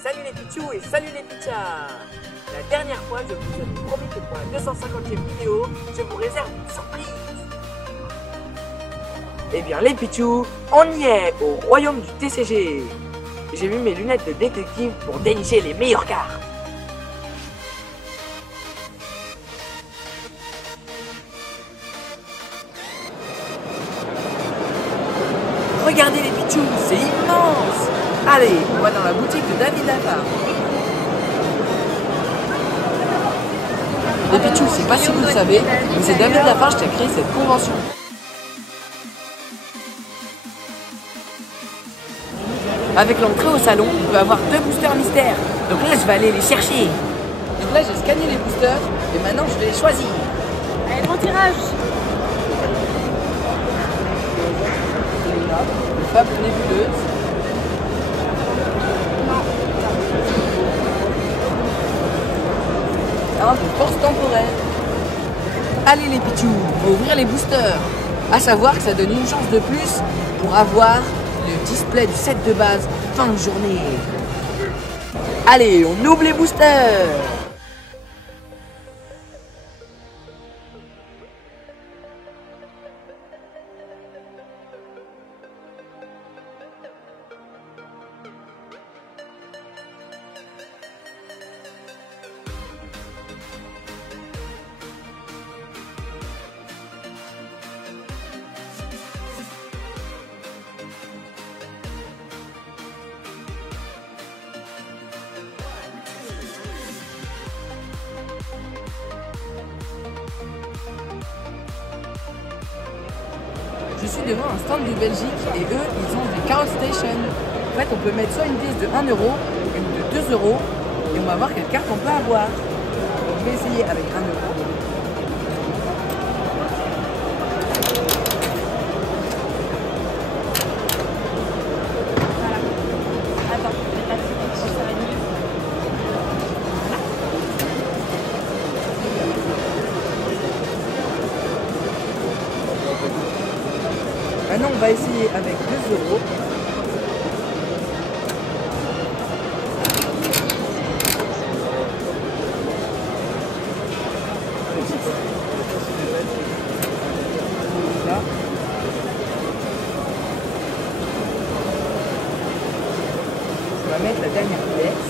Salut les Pichous et salut les Pichas. La dernière fois, je vous avais promis que pour la 250e vidéo, je vous réserve une surprise. Eh bien les Pichous, on y est, au royaume du TCG. J'ai mis mes lunettes de détective pour dénicher les meilleures cartes. Regardez les Pichous, c'est immense. Allez, on va dans la boutique de David Lafarge. Les Pichous, je sais pas si vous le savez, mais c'est David Lafarge qui a créé cette convention. Avec l'entrée au salon, on peut avoir 2 boosters mystères. Donc là, je vais aller les chercher. Donc là, j'ai scanné les boosters et maintenant, je vais les choisir. Allez, grand tirage. Le Fable Nébuleuse. Un de force temporaire. Allez les Pichous, on va ouvrir les boosters. À savoir que ça donne une chance de plus pour avoir le display du set de base fin de journée. Allez, on ouvre les boosters. Je suis devant un stand de Belgique et eux, ils ont des Card Station. En fait, on peut mettre soit une pièce de 1 euro, une de 2 euros, et on va voir quelle carte on peut avoir. Donc, je vais essayer avec 1 euro. Voilà. Attends, ça va mieux. Maintenant, on va essayer avec 2 euros. Là. On va mettre la dernière pièce.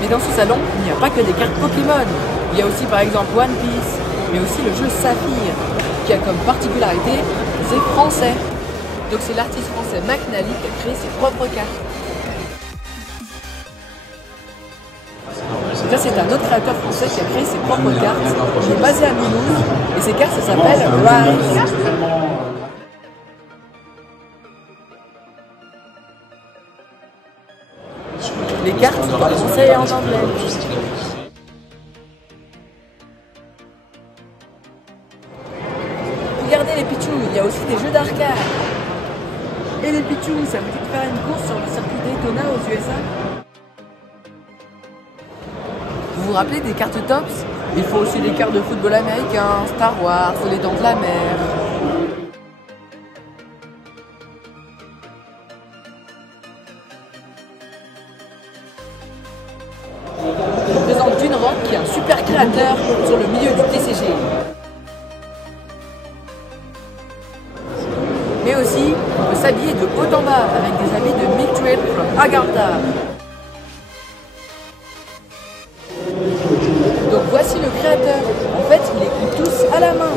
Mais dans ce salon, il n'y a pas que des cartes Pokémon. Il y a aussi par exemple One Piece, mais aussi le jeu Saphir, qui a comme particularité, c'est français. Donc c'est l'artiste français McNally qui a créé ses propres cartes. Là c'est un autre créateur français qui a créé ses propres cartes. Il est basé à Mulhouse et ses cartes ça s'appelle Rise. Les cartes sont en français et en anglais. Regardez les Pichous, il y a aussi des jeux d'arcade. Et les Pichous, ça vous dit de faire une course sur le circuit Daytona aux USA? Vous vous rappelez des cartes Tops? Il faut aussi des cartes de football américain, Star Wars, les Dents de la Mer. Je présente Dunrock qui est un super créateur sur le milieu du TCG. Mais aussi, on peut s'habiller de haut en bas avec des habits de Mictrip from Agartha. Donc voici le créateur. En fait, il les coupe tous à la main.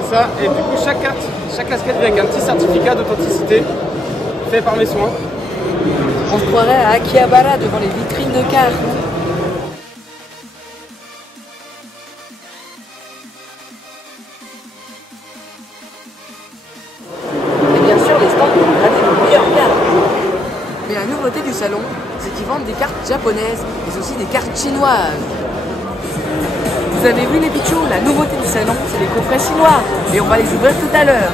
C'est ça, et du coup chaque casquette vient avec un petit certificat d'authenticité fait par mes soins. On se croirait à Akihabara devant les vitrines de cartes. Et bien sûr, les stands ont gradé nos meilleures cartes. Mais la nouveauté du salon, c'est qu'ils vendent des cartes japonaises, mais aussi des cartes chinoises. Vous avez vu les Pichous, la nouveauté du salon, c'est les coffrets chinois. Et on va les ouvrir tout à l'heure.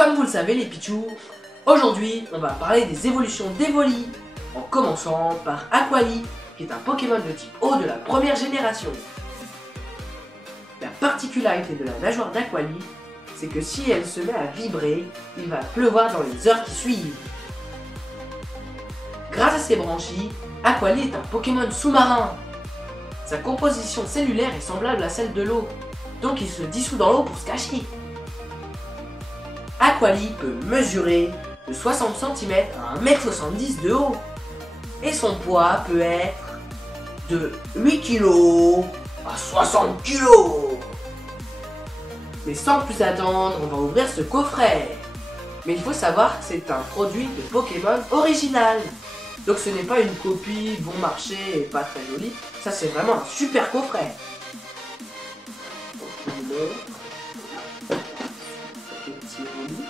Comme vous le savez les Pichous, aujourd'hui on va parler des évolutions d'Evoli, en commençant par Aquali, qui est un Pokémon de type eau de la première génération. La particularité de la nageoire d'Aquali, c'est que si elle se met à vibrer, il va pleuvoir dans les heures qui suivent. Grâce à ses branchies, Aquali est un Pokémon sous-marin. Sa composition cellulaire est semblable à celle de l'eau, donc il se dissout dans l'eau pour se cacher. Aquali peut mesurer de 60 cm à 1,70 m de haut, et son poids peut être de 8 kg à 60 kg. Mais sans plus attendre, on va ouvrir ce coffret. Mais il faut savoir que c'est un produit de Pokémon original. Donc ce n'est pas une copie bon marché et pas très jolie. Ça c'est vraiment un super coffret. Donc, je vous montre. Un petit Evoli.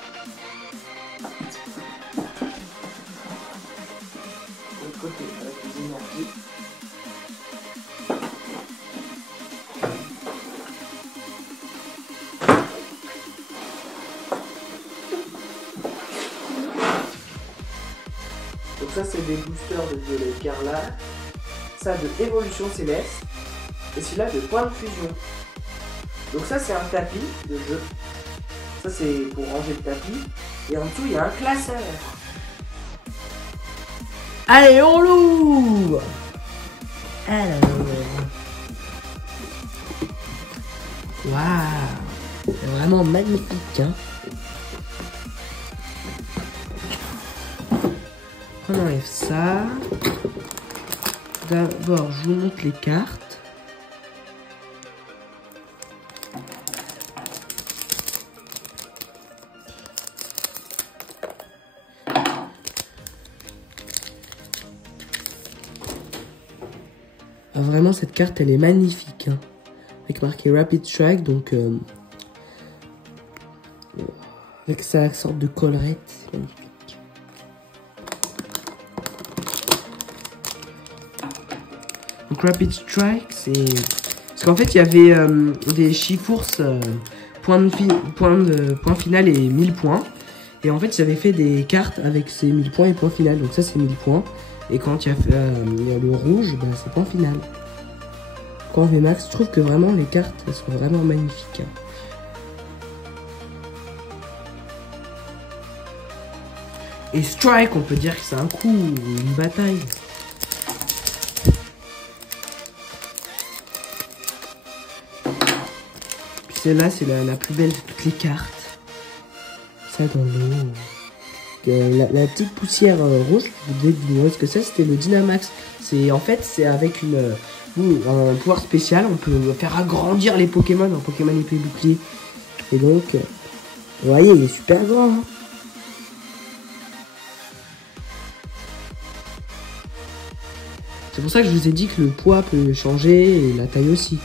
De l'autre côté, avec les énergies. Donc ça c'est des boosters de violet écarlate, ça de évolution céleste, et celui-là de point de fusion. Donc ça c'est un tapis de jeu, ça c'est pour ranger le tapis, et en dessous il y a un classeur. Allez on l'ouvre. Alors... Waouh, c'est vraiment magnifique hein. On enlève ça. D'abord, je vous montre les cartes. Ah, vraiment, cette carte, elle est magnifique. Hein. Avec marqué Rapid Strike, donc... avec sa sorte de collerette, c'est magnifique. Donc Rapid Strike, c'est... Parce qu'en fait, il y avait des chiffres point final et 1000 points. Et en fait, ils avaient fait des cartes avec ces 1000 points et point final. Donc ça, c'est 1000 points. Et quand il y a le rouge, ben, c'est point final. Quand VMAX, je trouve que vraiment, les cartes, elles sont vraiment magnifiques. Hein. Et Strike, on peut dire que c'est un coup, une bataille. Celle-là, c'est la plus belle de toutes les cartes. Ça dans l'eau. La petite poussière rouge, vous devez ce que ça, c'était le Dynamax. En fait, c'est avec un pouvoir spécial, on peut faire agrandir les Pokémon en Pokémon épée bouclier. Et donc, vous voyez, il est super grand. Hein. C'est pour ça que je vous ai dit que le poids peut changer et la taille aussi.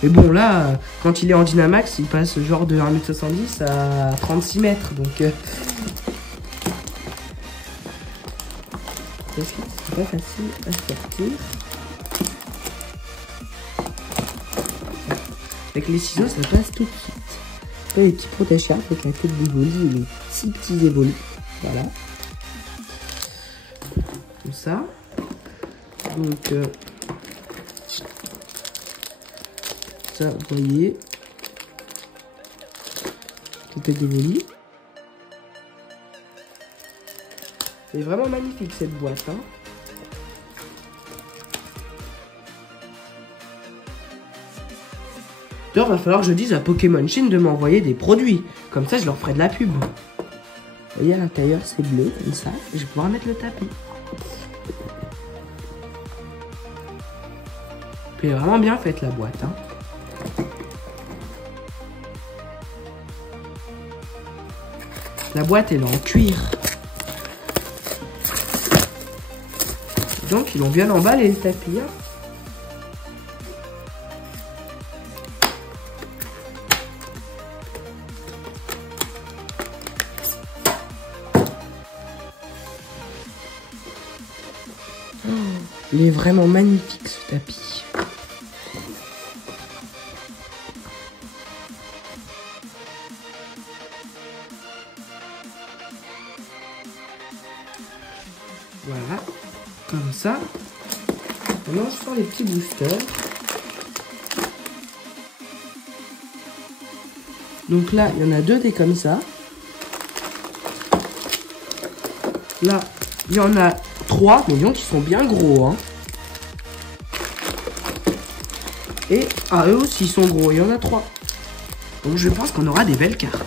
Mais bon, là, quand il est en Dynamax, il passe genre de 1,70 m à 36 mètres. Donc, c'est pas facile à sortir. Avec les ciseaux, ça passe tout de suite. Là, les petits protège-cartes avec la tête d'Evoli et les petits Evoli. Voilà. Comme ça. Donc, ça, vous voyez, tout est démoli. C'est vraiment magnifique cette boîte. Hein. D'ailleurs, va falloir que je dise à Pokémon Chine de m'envoyer des produits. Comme ça, je leur ferai de la pub. Vous voyez, à l'intérieur, c'est bleu, comme ça. Et je vais pouvoir mettre le tapis. Puis, vraiment bien faite la boîte. Hein. La boîte elle est en cuir. Donc ils l'ont bien emballé le tapis. Hein. Oh, il est vraiment magnifique ce tapis. Voilà, comme ça. Maintenant, je sors les petits boosters. Donc là, il y en a 2 des comme ça. Là, il y en a 3, mais donc ils sont bien gros, hein. Et eux aussi ils sont gros, il y en a 3. Donc je pense qu'on aura des belles cartes.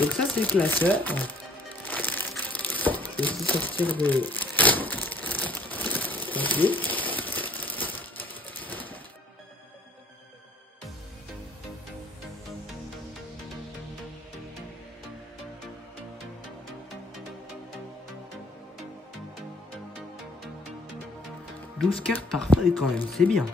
Donc ça c'est le classeur. Je vais aussi sortir de papier. « 12 cartes par feuille quand même, c'est bien. »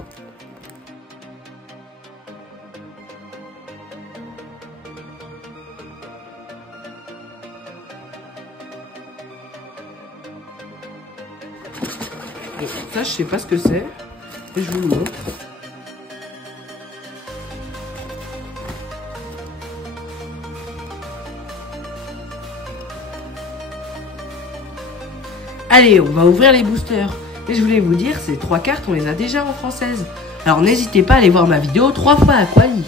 Bon, ça, je sais pas ce que c'est. Et je vous le montre. Allez, on va ouvrir les boosters. Et je voulais vous dire, ces 3 cartes, on les a déjà en française. Alors n'hésitez pas à aller voir ma vidéo 3 fois à Quali.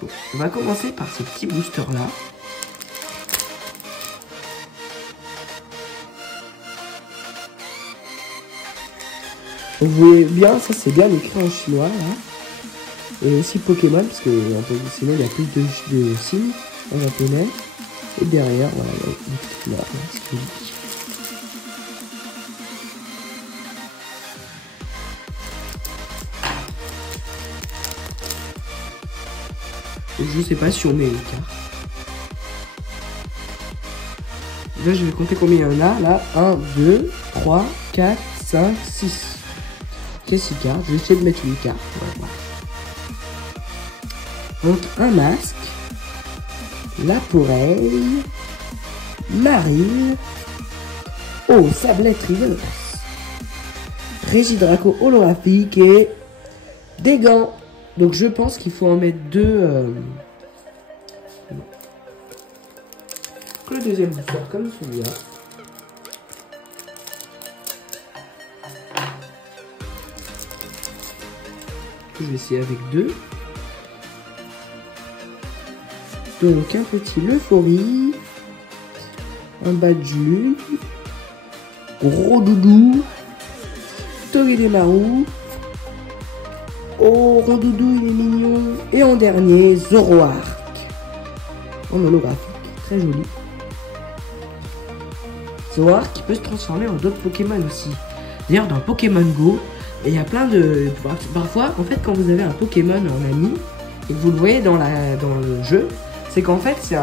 Bon, on va commencer par ces petits boosters là. Vous voyez bien, ça c'est bien écrit en chinois là. Et aussi Pokémon, parce que sinon il y a plus de signes en japonais. Et derrière, voilà, il y a une petite fleur, c'est logique. Je sais pas si on met les cartes. Là, je vais compter combien il y en a. Là, 1, 2, 3, 4, 5, 6. Ok, 6 cartes. Je vais essayer de mettre 8 cartes. Voilà. Donc, un masque. Laporeille. Marine. Oh, Sablette Reverse. Régidraco holographique et des gants. Donc je pense qu'il faut en mettre 2. Le deuxième booster comme celui-là. Je vais essayer avec 2. Donc un petit l'euphorie. Un badju. Gros doudou. Togedemaru. Oh, Rondoudou, il est mignon. Et en dernier, Zoroark. En holographique. Très joli. Zoroark qui peut se transformer en d'autres Pokémon aussi. D'ailleurs, dans Pokémon Go, il y a plein de... Parfois, en fait, quand vous avez un Pokémon en ami, et que vous le voyez dans le jeu, c'est qu'en fait, c'est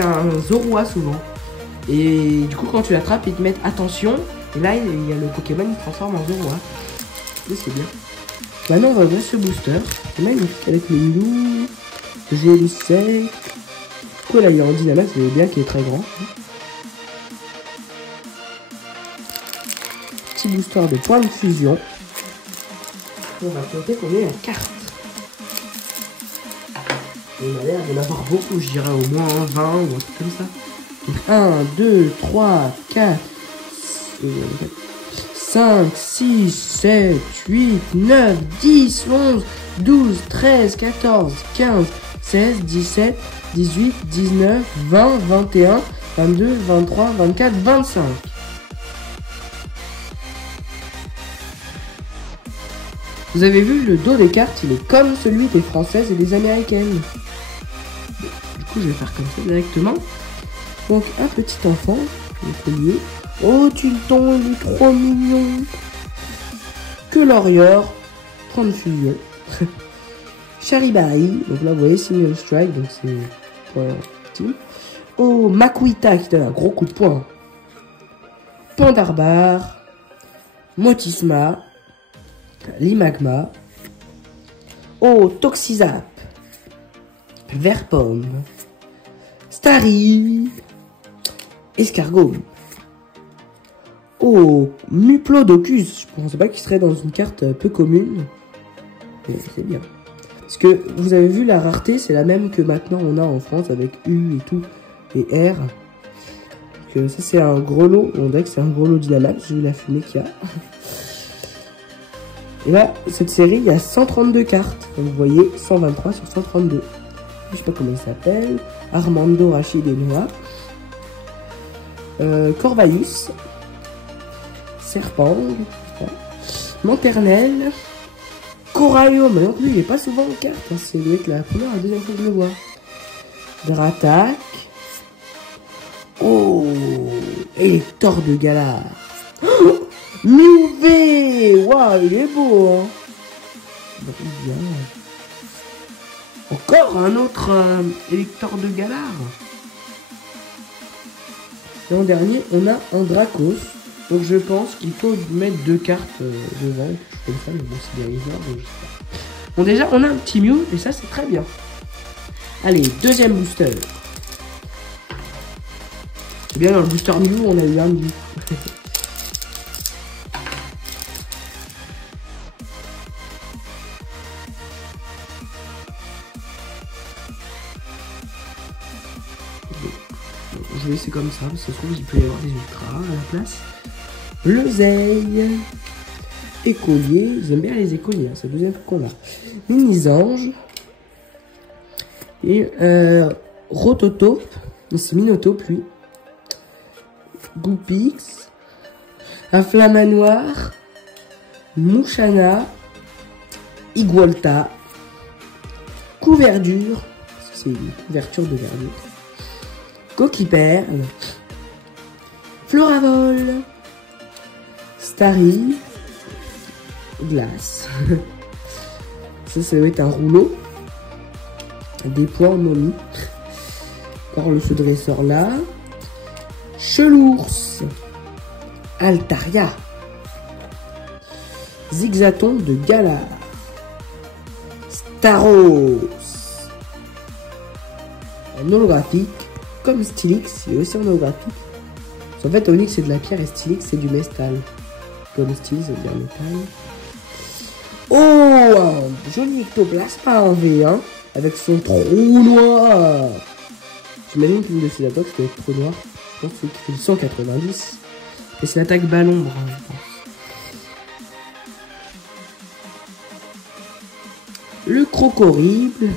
un Zorua souvent. Et du coup, quand tu l'attrapes, ils te mettent attention. Et là, il y a le Pokémon qui se transforme en Zorua. Et c'est bien. Maintenant, on va ouvrir ce booster. C'est magnifique avec le loup, le joli sec. Quoi, là, il y a un Dynamax, vous voyez bien qu'il est très grand. Petit booster de points de fusion. On va compter combien il y a de cartes. Il a l'air d'en avoir beaucoup, je dirais au moins 20 ou un truc comme ça. Donc 1, 2, 3, 4, 5, 6, 7, 8, 9, 10, 11, 12, 13, 14, 15, 16, 17, 18, 19, 20, 21, 22, 23, 24, 25. Vous avez vu, le dos des cartes, il est comme celui des françaises et des américaines. Du coup, je vais faire comme ça directement. Donc, un petit enfant, le premier. Oh, Tilton, il est trop mignon. Que Lorior, 30 fusion. Charibari, donc là, vous voyez, Single Strike, donc c'est pour un petit. Oh, Makuita, qui donne un gros coup de poing. Pandarbar. Motisma. Limagma. Oh, Toxizap. Verpomme. Starry. Escargot. Oh, Muplodocus. Je pensais pas qu'il serait dans une carte peu commune. Mais c'est bien. Parce que vous avez vu, la rareté, c'est la même que maintenant on a en France avec U et tout. Et R. Donc, ça, c'est un gros lot. On dirait que c'est un gros lot Dynamax. J'ai vu la fumée qu'il y a. Et là, cette série, il y a 132 cartes. Comme vous voyez, 123 sur 132. Je sais pas comment il s'appelle. Armando, Rachid et Noah. Corvallis. Serpent. Lanternelle. Corail, mais donc lui, il est pas souvent en carte. Hein. C'est la première et la deuxième fois que je le vois. Dratak. Oh, Elector de Galar. Oh, Mewv. Waouh, il est beau, hein. Bien. Encore un autre Elector de Galar. L'an dernier, on a un Dracos. Donc je pense qu'il faut mettre 2 cartes devant. Comme ça, mais bon, c'est bien bizarre, donc je sais pas. Bon, déjà, on a un petit Mew, et ça, c'est très bien. Allez, deuxième booster. C'est bien, dans le booster Mew, on a eu un Mew. Je vais laisser comme ça, parce que ça se trouve, il peut y avoir des ultras à la place. L'oseille. Écolier. J'aime bien les écoliers, hein, c'est le deuxième fois qu'on a. Mini-ange. Et Rototope. C'est Minotape, lui. Goupix. Un Flamanoir. Mouchana. Igualta. Couverture. C'est une couverture de verdure. Coquille-perle. Floravol. Starry. Glace. Ça doit être un rouleau. Des points momis. Encore ce dresseur là. Chelours. Altaria. Zigzaton de Galar. Staros. En holographique. Comme Stylix, il est aussi en holographique. En fait, Onyx c'est de la pierre et Stylix c'est du mestal. Comme Stylix c'est bien métal. Oh, un joli ectoplasma en V1 avec son trou noir. J'imagine qu'une de ses attaques doit être trop noir. Je pense qu'il fait le 190. Et c'est l'attaque ballon, je pense. Le crocorible.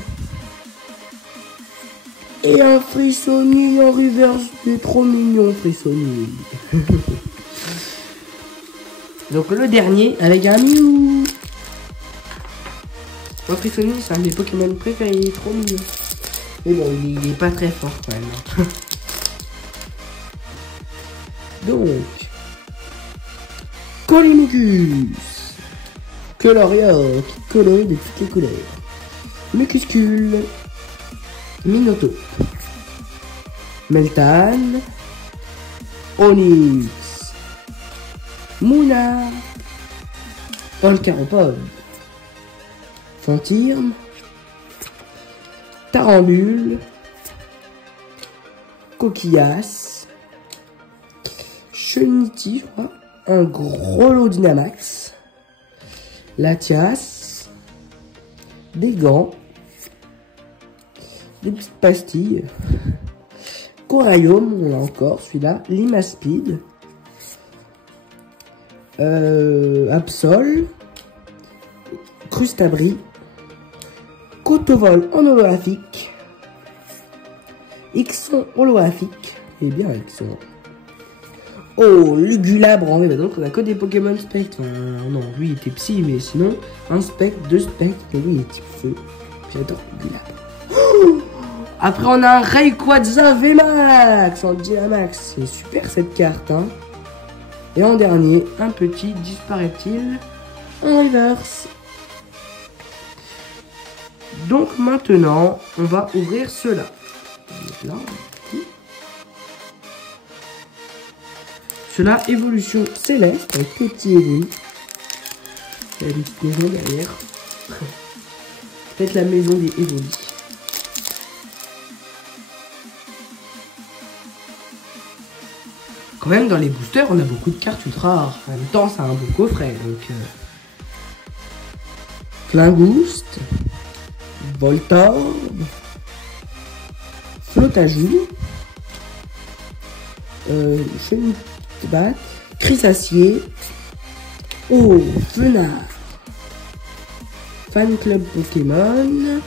Et un frissonnier en reverse, c'est trop mignon, frissonnier. Donc le dernier avec un Mew. Le frissonnier, c'est un des Pokémon préférés, il est trop mignon. Mais bon, il est pas très fort quand même. Donc, Colimicus. Coloria, qui colorie de toutes les couleurs. Mucuscule. Minotape. Meltan. Onyx. Mouna. Polcaropode. Fantirme. Tarambule. Coquillas. Cheniti, je crois. Un gros lot Dynamax. Latias. Des gants. Des petites pastilles. Coraium, on a encore celui-là. Limaspide. Absol. Crustabri. Cotovol en holographique. Ixon holographique. Et bien Ixon. Oh, Lugulabre en V. Bah donc on a que des Pokémon spectre. Non, lui il était psy, mais sinon, un spectre, 2 spectres. Et lui il est type feu. J'adore Lugulabre. Après, on a un Rayquaza VMAX en Dynamax. C'est super cette carte, hein. Et en dernier, un petit disparaît-il en reverse. Donc maintenant, on va ouvrir cela. Cela, évolution céleste, avec petit évolu. Il y a une petite maison derrière. Peut-être la maison des Evoli. Quand même, dans les boosters, on a beaucoup de cartes ultra rares. En même temps, c'est un beau coffret. Donc, Klingoost, Voltorb, Flotajou, Chenibat, Chrysacier, Oh, Fenard, Fan Club Pokémon,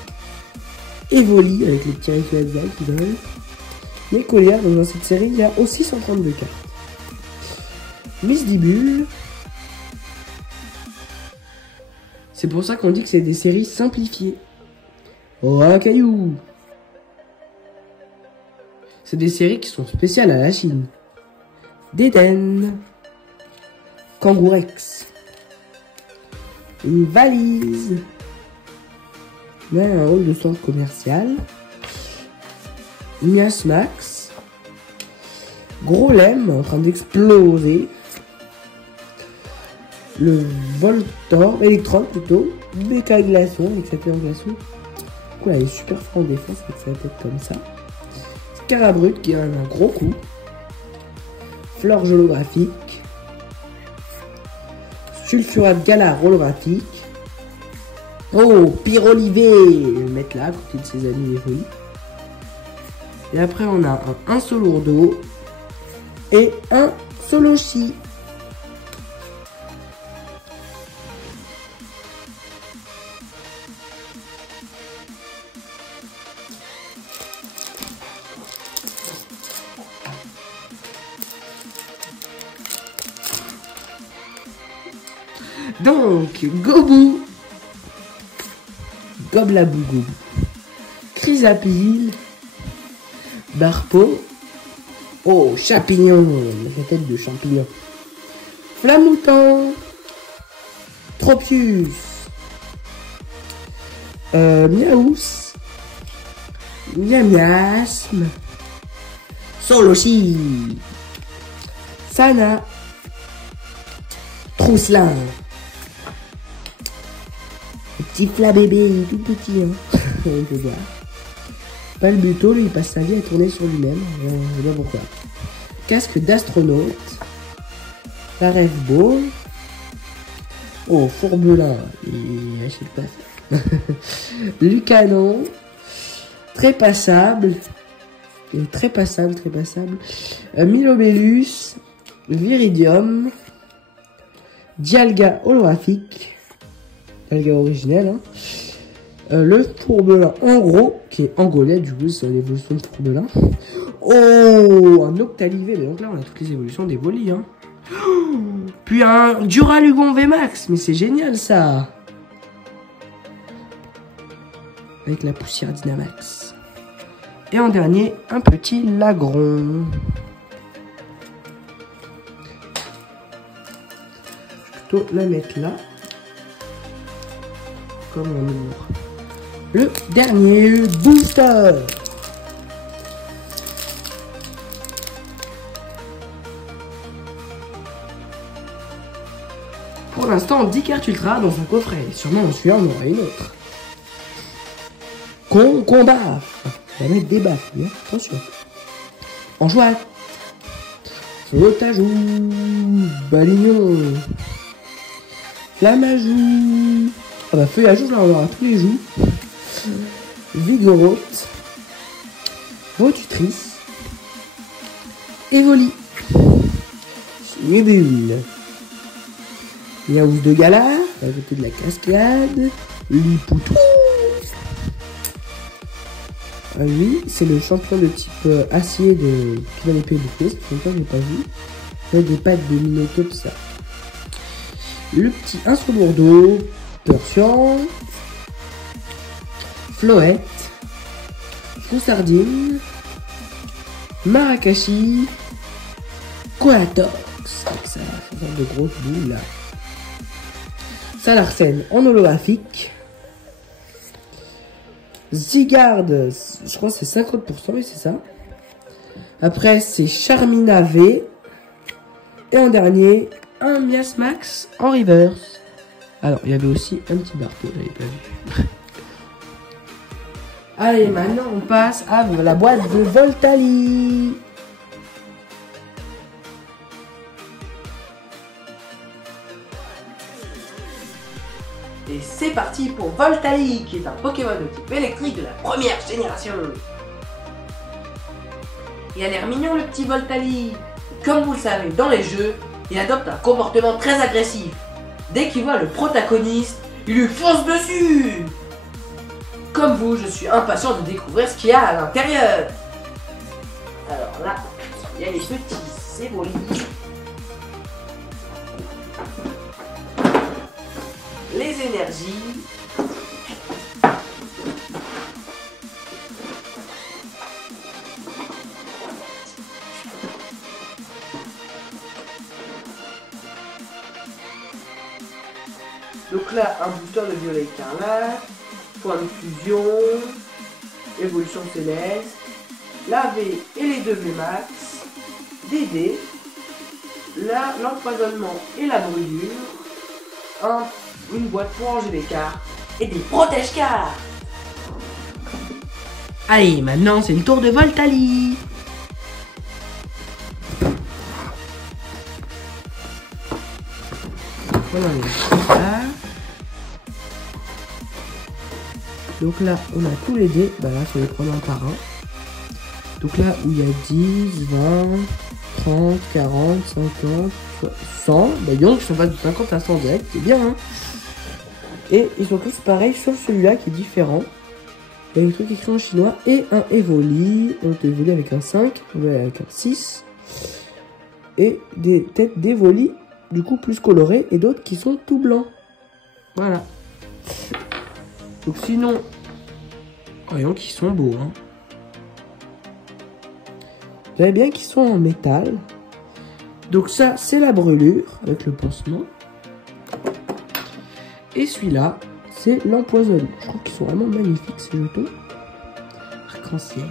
Evoli avec les petits rituels qui donnent. Mais Collier, dans cette série, il y a aussi 132 cartes. Misdibule. C'est pour ça qu'on dit que c'est des séries simplifiées. Racaillou. C'est des séries qui sont spéciales à la Chine. Déden. Kangourex. Une valise. On a un hall de centre commercial. Miasmax. Gros lemme en train d'exploser. Le Voltorb, Electron plutôt. Béca Glaçon avec sa tête en glaçon. Là, il est super fort en défense avec sa tête comme ça. Scarabrut qui a un gros coup. Florge holographique. Sulfurate Galar holographique. Oh, Pyrolivé. Je vais le mettre là à côté de ses amis Evoli. Et après on a un Solourdo et un Solochi. Donc, Gobu, Goblabou Gobu, Chrysapile, Barpo, oh, Champignon, la tête de champignon, Flamouton, Tropius, Miaous, Miasme, Solochi, Sana, Trousselin. Petit plat bébé, il est tout petit, hein. On peut voir. Palbuto, lui, il passe sa vie à tourner sur lui-même. Je sais pas pourquoi. Casque d'astronaute. La rêve beau. Oh, Fourbelin. Il achète pas ça. Lucanon. Très passable. Très passable, très passable. Milobellus. Viridium. Dialga holographique. Dialga originel, hein. Le Fourbelin en gros, qui est angolais, du coup, c'est l'évolution de Fourbelin. Oh, un Octalivé, mais donc là, on a toutes les évolutions des Volis, hein. Puis un Duralugon VMAX, mais c'est génial, ça. Avec la poussière Dynamax. Et en dernier, un petit Lagron. Je vais plutôt la mettre là. Comme on ouvre le dernier booster. Pour l'instant, 10 cartes ultra dans un coffret. Sûrement, en celui-là, on aura une autre. Combat. On va mettre des baffes, hein. Attention. En joie. Flotajou. Balignon. Flamajou. Ah bah feuille à jour, là on aura tous les joues. Vigorote. Votutrice. Evoli. Nubule. Miaous de Galar, à côté de la cascade. Lipoutou. Ah oui, c'est le champion de type acier de qui va l'épée bouclier, c'est longtemps que je n'ai pas vu. Il y a des pattes de Minotopsa. Le petit Insolourdo. Torsion, Floette, Froussardine, Marakashi, Coatox, ça fait de grosses boules là. Salarsen en holographique, Zygarde, je crois que c'est 50%, oui c'est ça. Après c'est Charmina V, et en dernier, un Miasmax en reverse. Alors, il y avait aussi un petit marteau, j'avais pas vu. Allez, maintenant on passe à la boîte de Voltali. Et c'est parti pour Voltali, qui est un Pokémon de type électrique de la première génération. Il a l'air mignon le petit Voltali. Comme vous le savez, dans les jeux, il adopte un comportement très agressif. Dès qu'il voit le protagoniste, il lui fonce dessus. Comme vous, je suis impatient de découvrir ce qu'il y a à l'intérieur. Alors là, il y a les petits Evoli. Les énergies. Donc là, un booster de violet écarlate, point de fusion, évolution céleste, la V et les 2 VMAX, des dés, l'empoisonnement et la brûlure, une boîte pour ranger les cartes et des protège-cartes. Allez, maintenant c'est le tour de Voltali. Voilà, là. Donc là, on a tous les dés. Bah là, il faut les prendre un par un. Donc là, où il y a 10, 20, 30, 40, 50, 100. Bah donc, ça va de 50 à 100 direct. C'est bien, hein. Et ils sont tous pareils, sauf celui-là qui est différent. Il y a des trucs écrits en chinois. Et un Evoli. On peut Evoli avec un 5. Avec un 6. Et des têtes d'Evoli, du coup, plus colorées. Et d'autres qui sont tout blancs. Voilà. Donc sinon, voyons qu'ils sont beaux. Hein. Vous savez bien qu'ils sont en métal. Donc ça, c'est la brûlure avec le pansement. Et celui-là, c'est l'empoisonnement. Je trouve qu'ils sont vraiment magnifiques ces jetons. Arc-en-ciel.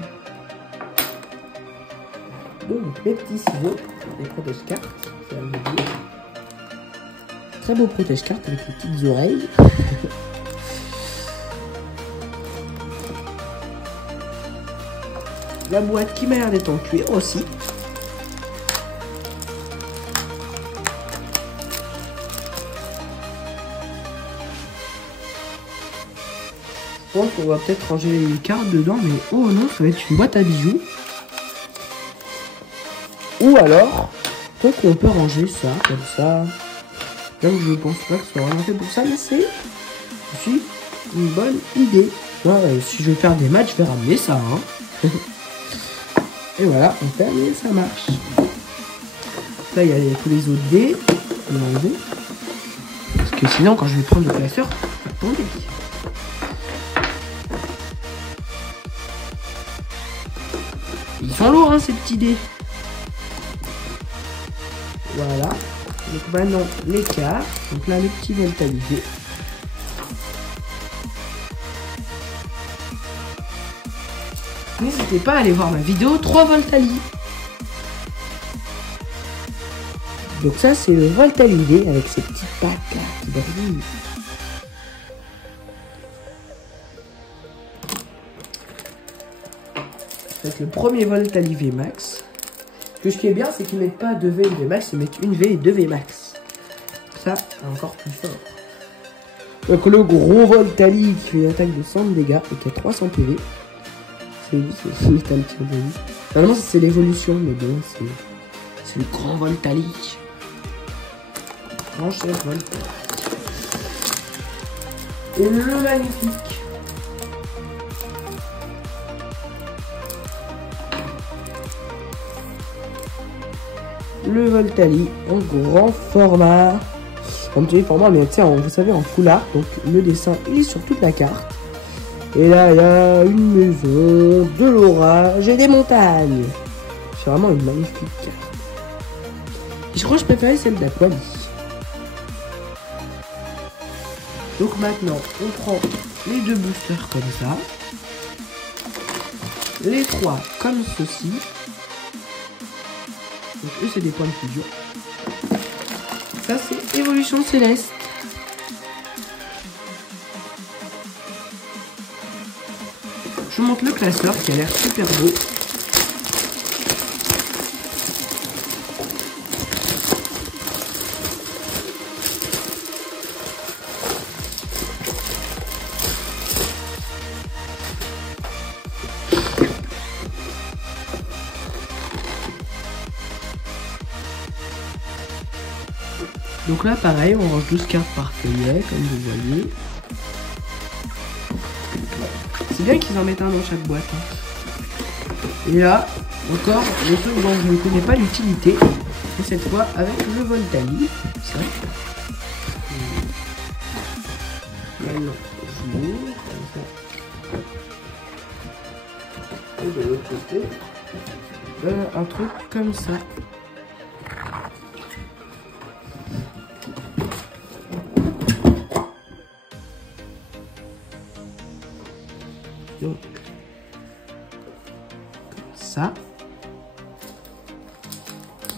Donc les petits ciseaux, les protège-cartes. Ça veut dire. Très beau protège-cartes avec les petites oreilles. La boîte qui m'a l'air d'être en cuir aussi. Je pense qu'on va peut-être ranger les cartes dedans, mais oh non, ça va être une boîte à bijoux. Ou alors, peut-être qu'on peut ranger ça, comme ça. Donc je pense pas que ce soit vraiment fait pour ça, mais c'est aussi une bonne idée. Ouais, si je veux faire des matchs, je vais ramener ça. Hein. Et voilà, on ferme et ça marche. Là, il y a tous les autres dés. On va enlever. Parce que sinon, quand je vais prendre le classeur, ça va tomber. Ils sont lourds, hein, ces petits dés. Voilà. Donc maintenant, les cartes. Donc là, le petit Voltali. N'hésitez pas à aller voir ma vidéo 3 Voltali. Donc ça c'est le Voltali V avec ses petites pattes qui brillent. C'est le premier Voltali V Max. Ce qui est bien c'est qu'ils mettent pas 2 V et 2 Max, ils mettent une V et 2 V Max. Ça encore plus fort. Donc le gros Voltali qui fait une attaque de 100 dégâts et qui a 300 PV. C'est métal qui est. Normalement c'est l'évolution, mais bon, c'est le grand Voltali. Grand chef Voltali. Et le magnifique. Le Voltali en grand format. En petit format, mais tu sais, vous savez, en full art. Donc le dessin il est sur toute la carte. Et là, il y a une maison, de l'orage et des montagnes. C'est vraiment une magnifique carte. Je crois que je préférais celle d'Aquali. Donc maintenant, on prend les 2 boosters comme ça. Les 3 comme ceci. Donc eux, c'est des points de fusion. Ça, c'est évolution céleste. je vous montre le classeur qui a l'air super beau. Donc là, pareil, on range 12 cartes par feuillet, comme vous voyez. C'est bien qu'ils en mettent un dans chaque boîte. Hein. Et là, encore, le truc dont je ne connais pas l'utilité. Et cette fois, avec le Voltali. Ça. Maintenant, je l'ouvre, comme ça. Et de l'autre côté, un truc comme ça. Donc, comme ça.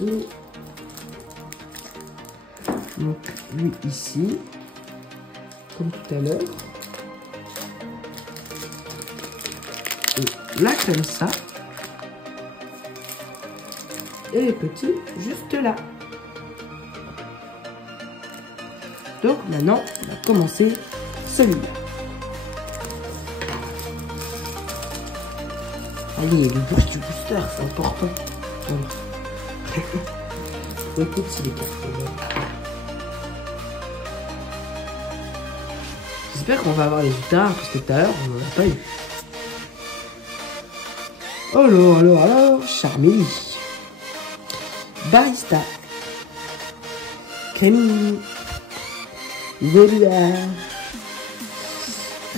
Et donc, lui ici, comme tout à l'heure. Et là, comme ça. Et les petits, juste là. Donc, maintenant, on va commencer celui-là. Allez, le boost du booster, c'est important. Écoute, c'est les cartes. J'espère qu'on va avoir les résultats, parce que tout à l'heure, on n'en a pas eu. Alors, Charmélie. Barista. Camille. Velia.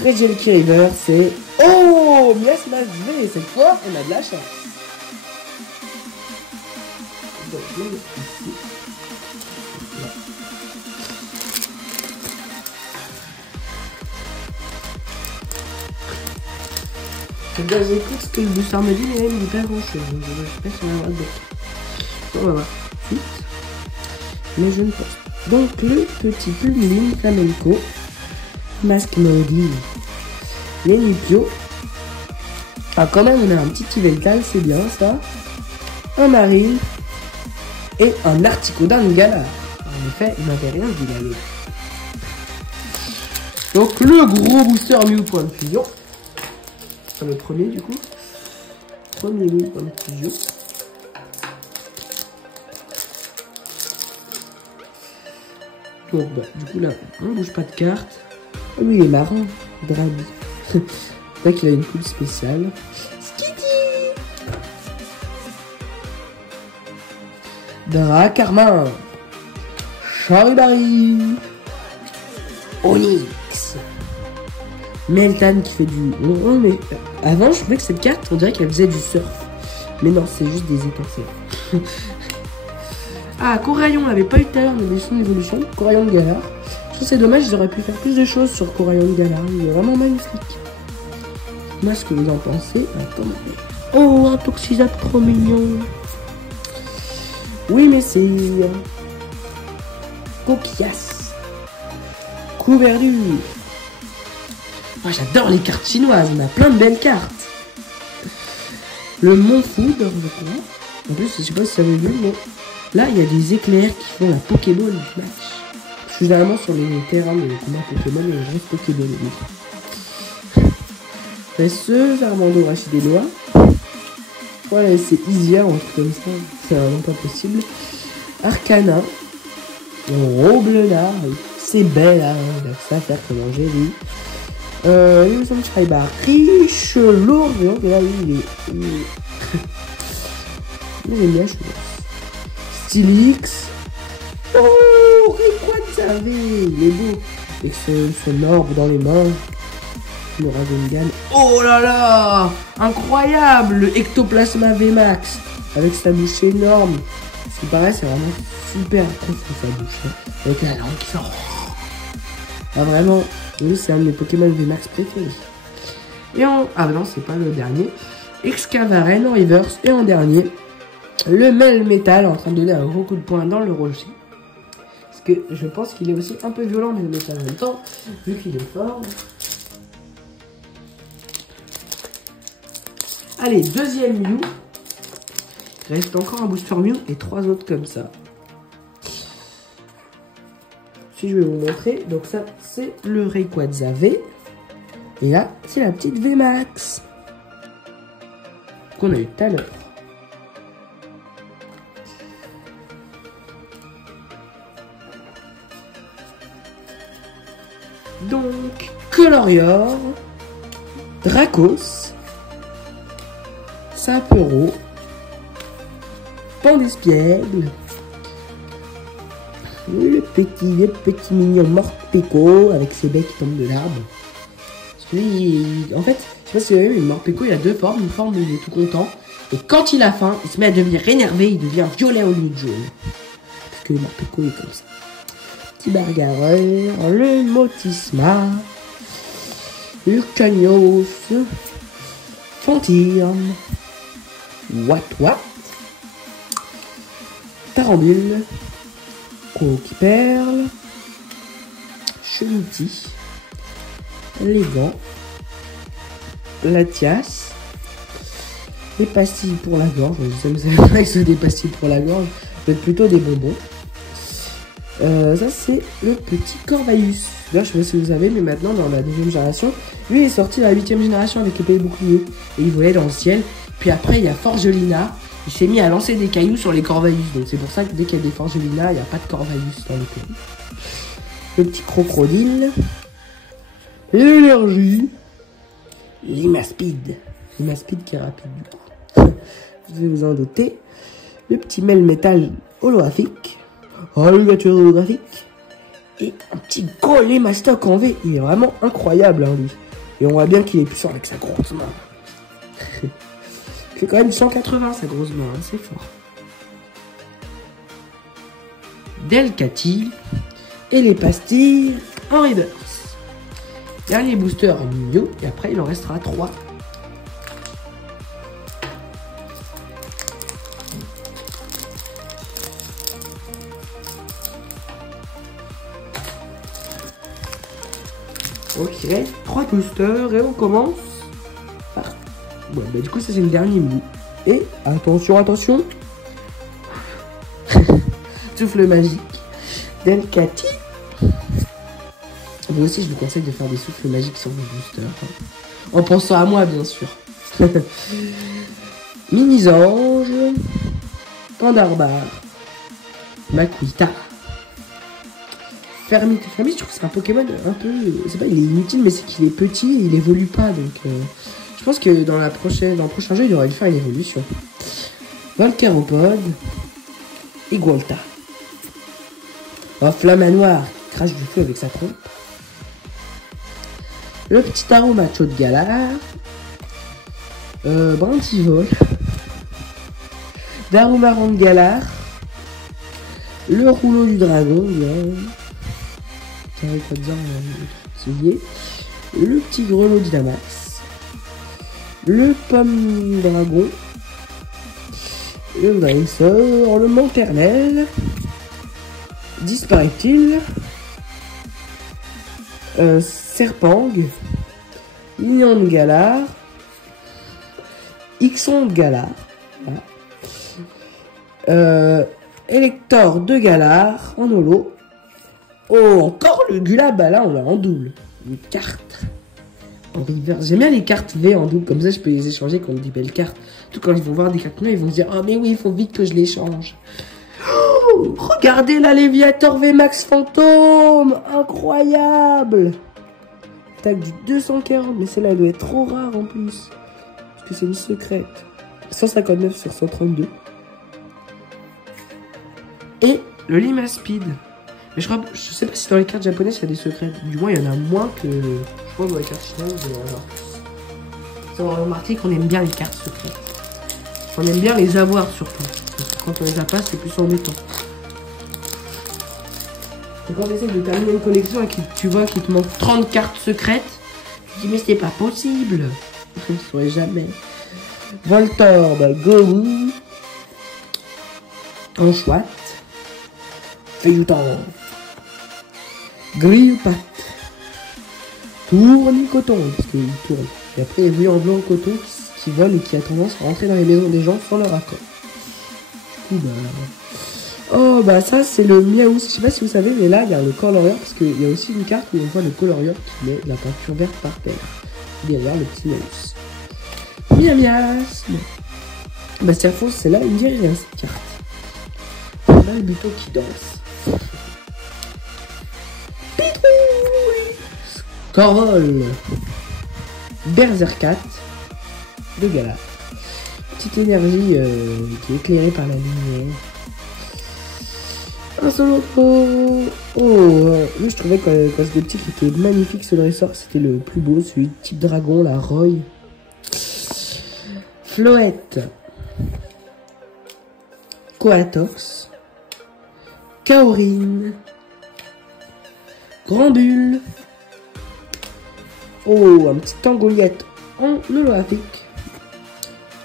Regelki River, c'est... Oh, Miasma V, cette fois, on a de la chance. Donc, là, ici. Là. Quand j'écoute ce que le booster me dit, mais il ne dit pas grand chose. Donc, je sais pas si on va avoir le bec. On va voir tout de suite. Mais je ne pense pas. Donc, le petit Plumeline Flamenco. Masque Maudit. Les Nupio. Ah, quand même, on a un petit Yveltal, c'est bien ça. Un Marine. Et un Articodin Galar. En effet, il n'avait rien dit là. Donc, le gros booster Mew Point de fusion. Enfin, le premier, du coup. Premier Mew Point de fusion. Donc, bah, du coup, là, on bouge pas de carte. Oh, lui, il est marrant. Drabi. C'est vrai qu'il a une coupe spéciale. Skitty Dracarmin. Charibari. Onyx. Meltan qui fait du... Oh, mais avant, je trouvais que cette carte, on dirait qu'elle faisait du surf. Mais non, c'est juste des étincelles. Ah, Coraillon, on l'avait pas eu tout à l'heure, mais son évolution. Coraillon de Galar. Je trouve c'est dommage, ils auraient pu faire plus de choses sur Coraillon de Galar. Il est vraiment magnifique. Moi, ce que vous en pensez? Attendez. Oh, un Toxizap trop mignon. Oui, mais c'est... Coquillas. Couverture. Moi, j'adore les cartes chinoises. On a plein de belles cartes. Le Mont Foudre, je crois. En plus, je sais pas si ça veut dire, mais... Là, il y a des éclairs qui font la Pokéball match. Je suis généralement sur les terrains de combat Pokémon et je reste Pokéball. Resseuse, Armando Rachidélois. Voilà, c'est Isia, un truc comme ça. C'est vraiment pas possible. Arcana. Roblenard. C'est belle, hein. Il a que ça à faire que manger, lui. Illusion Schreiber. Riche, lourd. Et là, lui, il est... J'aime bien, je suis... Stylix. Oh, Rayquaza, il est beau. Avec son orbe dans les mains. Le Rasengan. Oh là là, incroyable. Le Ectoplasma VMAX. Avec sa bouche énorme. Ce qui paraît, c'est vraiment super profond sa bouche. Hein. Avec la langue qui sort. Ah, vraiment, oui, c'est un de mes Pokémon VMAX préférés. Et en... Ah non, c'est pas le dernier. Excavaren en reverse. Et en dernier... Le Melmetal en train de donner un gros coup de poing dans le rocher. Parce que je pense qu'il est aussi un peu violent, mais le métal en même temps, vu qu'il est fort. Allez, deuxième Mew. Il reste encore un booster Mew et 3 autres comme ça. Si je vais vous montrer, donc ça c'est le Rayquaza V. Et là, c'est la petite VMAX qu'on a eu tout à l'heure. Donc, Colorior, Dracos, Sapero, Pandespiègle, le petit mignon Morpeko avec ses baies qui tombent de l'arbre. En fait, je sais pas si vous avez vu, Morpeko il a deux formes. Une forme où il est tout content, et quand il a faim, il se met à devenir énervé, il devient violet au lieu de jaune. Parce que Morpeko est comme ça. Petit Bargareur, le Motisma, le Cagnos, Fantirm, Wat, Tarambule, Croquiperle, Chelouti, les gants, Latias, les pastilles pour la gorge. Vous savez pas que c'est des pastilles pour la gorge, mais plutôt des bonbons. Ça c'est le petit Corvallis. Là je sais pas si vous savez, mais maintenant dans la deuxième génération, lui il est sorti dans la 8ème génération avec épée et bouclier. Et il volait dans le ciel. Puis après il y a Forgelina. Il s'est mis à lancer des cailloux sur les Corvallis. Donc c'est pour ça que dès qu'il y a des Forgelina, il n'y a pas de Corvallis dans le pays. Le petit Crocodile. L'énergie. Limaspide. Limaspide qui est rapide du coup. Vous allez vous en douter. Le petit Melmetal holographique. Alligator holographique. Et un petit gros Limastoc en V. Il est vraiment incroyable hein, lui. Et on voit bien qu'il est puissant avec sa grosse main. Il fait quand même 180 sa grosse main, hein, c'est fort. Delcatty. Et les pastilles en reverse. Dernier booster en Mew. Et après il en restera 3. Ok, 3 boosters et on commence par... Ouais, bah du coup ça c'est le dernier Mew. Et attention, souffle magique, Delcatty. Vous aussi je vous conseille de faire des souffles magiques sur vos boosters. En pensant à moi bien sûr. Mini-Ange, Pandarbar, Makuita. Fermite, je trouve que c'est un Pokémon un peu... C'est pas, il est inutile, mais c'est qu'il est petit et il évolue pas. Donc, je pense que dans le prochain jeu, il aurait dû faire une évolution. Volcaropode. Igualta. Un Flamanoir qui crache du feu avec sa trompe. Le petit Aromacho de Galar. Brantivol. Darumaron de Galar. Le rouleau du dragon. Le petit grelot Dynamax, le pomme dragon, le dresseur, le Monternel, disparaît-il, Serpang, Lion de Galar, Ixon de Galar, voilà. Elector de Galar en holo. Oh, encore le Gulab, bah là on l'a en double. Une carte en reverse. J'aime bien les cartes V en double, comme ça je peux les échanger contre des belles cartes. Tout quand ils vont voir des cartes noires, ils vont se dire, oh mais oui, il faut vite que je les change. Oh, regardez la Léviator VMAX Fantôme, incroyable. Attaque du 240, mais celle-là elle doit être trop rare en plus. Parce que c'est une secrète. 159 sur 132. Et le Limaspide. Mais je sais pas si dans les cartes japonaises il y a des secrets. Du moins il y en a moins que je crois dans les cartes chinoises. Ça on a remarqué qu'on aime bien les cartes secrètes. On aime bien les avoir surtout. Parce que quand on les a pas c'est plus embêtant. Et quand tu essaies de terminer une collection et que tu vois qu'il te manque 30 cartes secrètes, tu te dis mais c'est pas possible. Je ne saurais jamais. Voltorb, Gomu, Anchouat, Feyutan. Grille-patte. Tourne-coton, parce qu'il tourne. Et après, il y a vu en blanc coton qui vole et qui a tendance à rentrer dans les maisons des gens sans leur accord. Du coup, oh, bah ça, c'est le Miaous. Je sais pas si vous savez, mais là, il y a le colorieur, parce qu'il y a aussi une carte où on voit le colorieur qui met la peinture verte par terre. Il y a le petit Miaous. Miamias. Bah, c'est là, il me dit rien, cette carte. On a le buto qui danse. Scorvol. Berserkat de Gala. Petite énergie qui est éclairée par la lumière. Un solo. Lui je trouvais quand c'était petit qu'il était magnifique ce dresseur, c'était le plus beau, celui de type dragon, la Roy. Floette. Coatox. Kaorin. Grandule. Oh, un petit Tangoliette en holographique.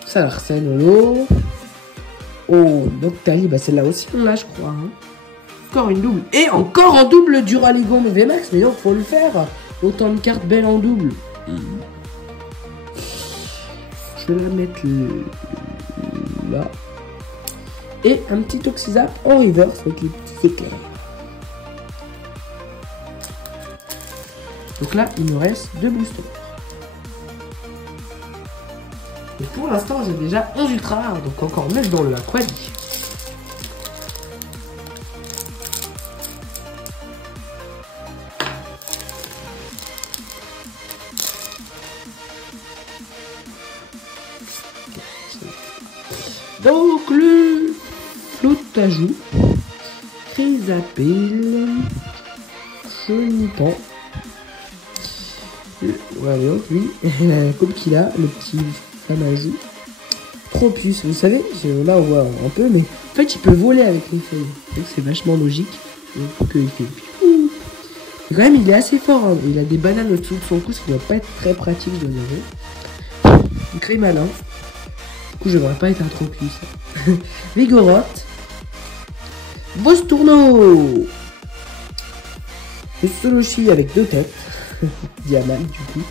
Salarsen holo. Oh, Noctali, bah celle-là aussi on l'a je crois. Hein. Encore une double. Et encore en double Duraligon VMAX, mais non, faut le faire. Autant de cartes belles en double. Je vais la mettre là. Et un petit Toxizap en reverse avec les petits éclairs. Donc là, il me reste 2 boosters. Et pour l'instant, j'ai déjà 11 ultra rares, donc encore 9 dans le Aquadi. Donc le Flotajou, Chrysapile, Chenipan. Voilà, donc lui, la coupe qu'il a, le petit Famajou. Propius, vous savez, là on voit un peu, mais en fait il peut voler avec les feuilles. Donc c'est vachement logique. Donc il fait. Et quand même il est assez fort, hein. Il a des bananes au-dessous de son cou, ce qui ne doit pas être très pratique, je dois avouer. Il crée malin. Du coup je devrais pas être un Tropius. Vigoroth. Bostourno. Le Solochi avec 2 têtes. Diamant du coup.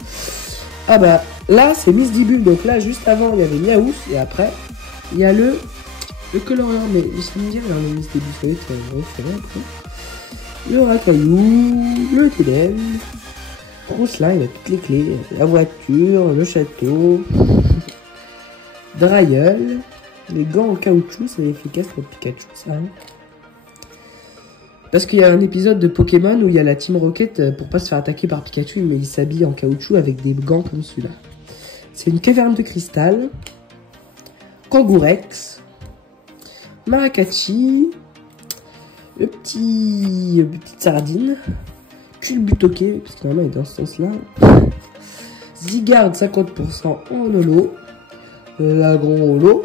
Ah bah là c'est Miss Dibule, donc là juste avant il y avait Miaous et après il y a le colorieur, mais je vais me dire le Miss Dibule ça va être le Racaillou, le Télève, Rousselin, il a toutes les clés, la voiture, le château, Drailleul, les gants en caoutchouc, c'est efficace pour Pikachu ça. Parce qu'il y a un épisode de Pokémon où il y a la Team Rocket pour pas se faire attaquer par Pikachu, mais il s'habille en caoutchouc avec des gants comme celui-là. C'est une caverne de cristal, Kangourex, Maracatchi, le petite sardine, Culbutoke, parce que normalement il est dans ce sens-là, Zygarde 50% en holo, Lagron holo,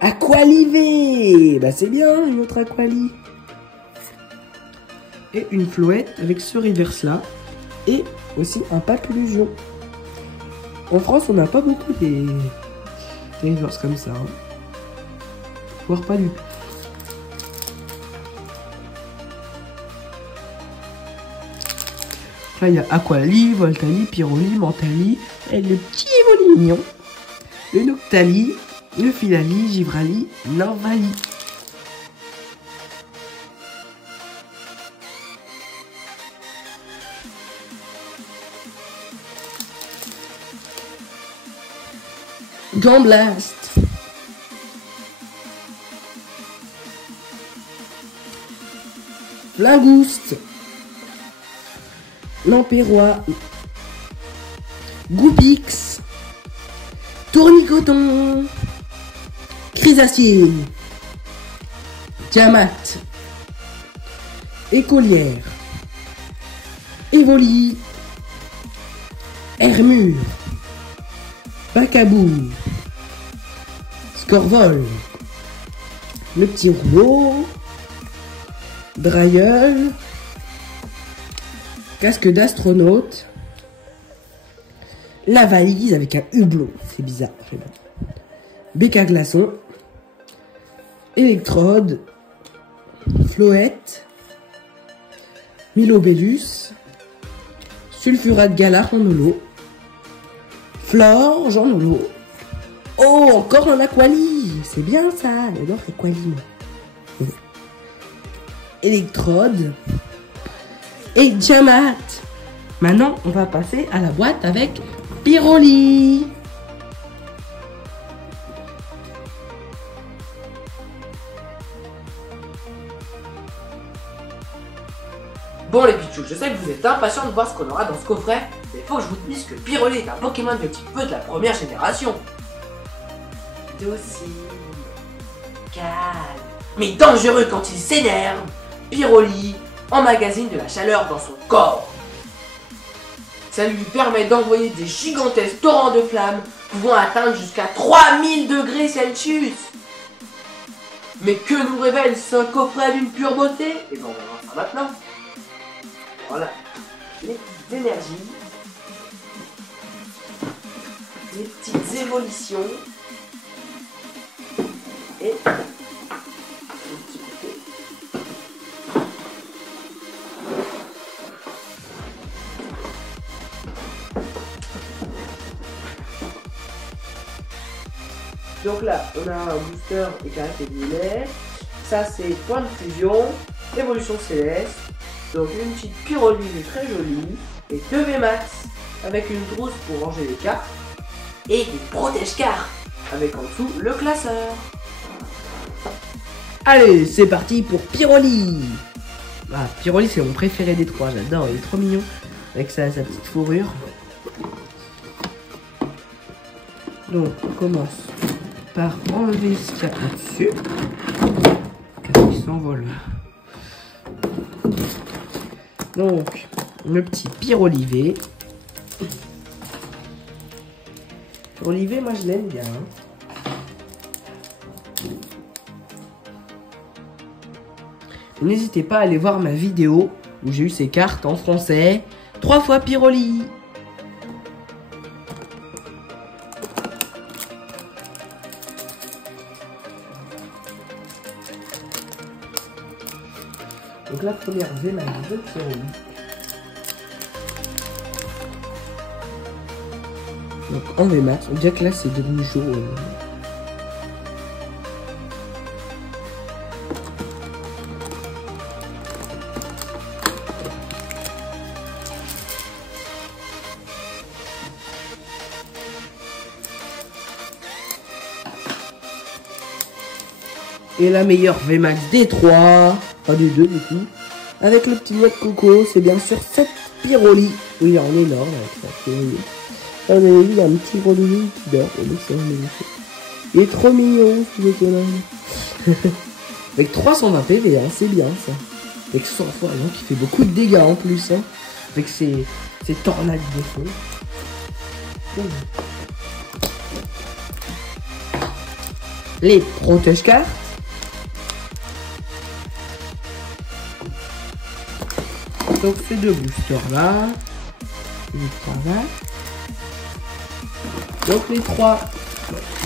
Aqualivé, bah c'est bien, une autre Aquali. Et une Floette avec ce reverse là. Et aussi un Papillusion. En France, on n'a pas beaucoup des reverse comme ça. Hein. Voire pas du tout. Là, il y a Aquali, Voltali, Pyroli, Mentali. Et le petit Volignon. Le Noctali, le Filali, Givrali, Norvali. Gamblast. Langouste. Lampérois. Goupix. Tournicoton. Chrysacier. Tiamat. Écolière. Évoli. Hermure. Bacabou. Scorvol. Le petit rouleau. Drailleul. Casque d'astronaute. La valise avec un hublot. C'est bizarre. Béca glaçon. Électrode. Floette. Milobellus. Sulfurat galard en holo. Flore, Jean Noulot. Oh, encore un Aquali. C'est bien ça, j'adore Aquali. Électrode. Et Diamat. Maintenant, on va passer à la boîte avec Pyroli. Bon les pitchous, je sais que vous êtes impatients de voir ce qu'on aura dans ce coffret, mais il faut que je vous dise que Pyroli est un Pokémon de type feu de la première génération. Docile, calme, mais dangereux quand il s'énerve. Pyroli emmagasine de la chaleur dans son corps. Ça lui permet d'envoyer des gigantesques torrents de flammes pouvant atteindre jusqu'à 3000 degrés Celsius. Mais que nous révèle ce coffret d'une pure beauté? Et bien on va voir ça maintenant. Voilà, les petites énergies, les petites évolutions et le petit côté. Donc là, on a un booster et caractère violet. Ça, c'est point de fusion, évolution céleste. Donc une petite Pyroli très jolie. Et 2 VMAX avec une trousse pour ranger les cartes. Et des protège-cartes avec en dessous le classeur. Allez, c'est parti pour Pyroli. Ah, Pyroli, c'est mon préféré des trois. J'adore, il est trop mignon. Avec sa petite fourrure. Donc, on commence par enlever ce qu'il y a au-dessus. Il s'envole. Donc, le petit Pyrolivé. Pyrolivé, moi je l'aime bien. N'hésitez pas à aller voir ma vidéo où j'ai eu ces cartes en français. 3 fois Pyroli. Donc la première VMAX de Pyroli. Donc en VMAX, on dirait que là c'est devenu jaune. Et la meilleure VMAX des 3, pas des 2 du coup, avec le petit noix de coco, c'est bien sûr cette Pyroli. Oui, il est en énorme avec sa Pyroli. Là, vous avez vu, il y a un petit grenouille qui dort. Il est trop mignon, ce Pokémon. Avec 320 PV, hein, c'est bien ça. Avec 100 fois, donc il fait beaucoup de dégâts en plus, hein, avec ses tornades de feu. Les protège-cartes. Donc ces 2 boosters là. Donc les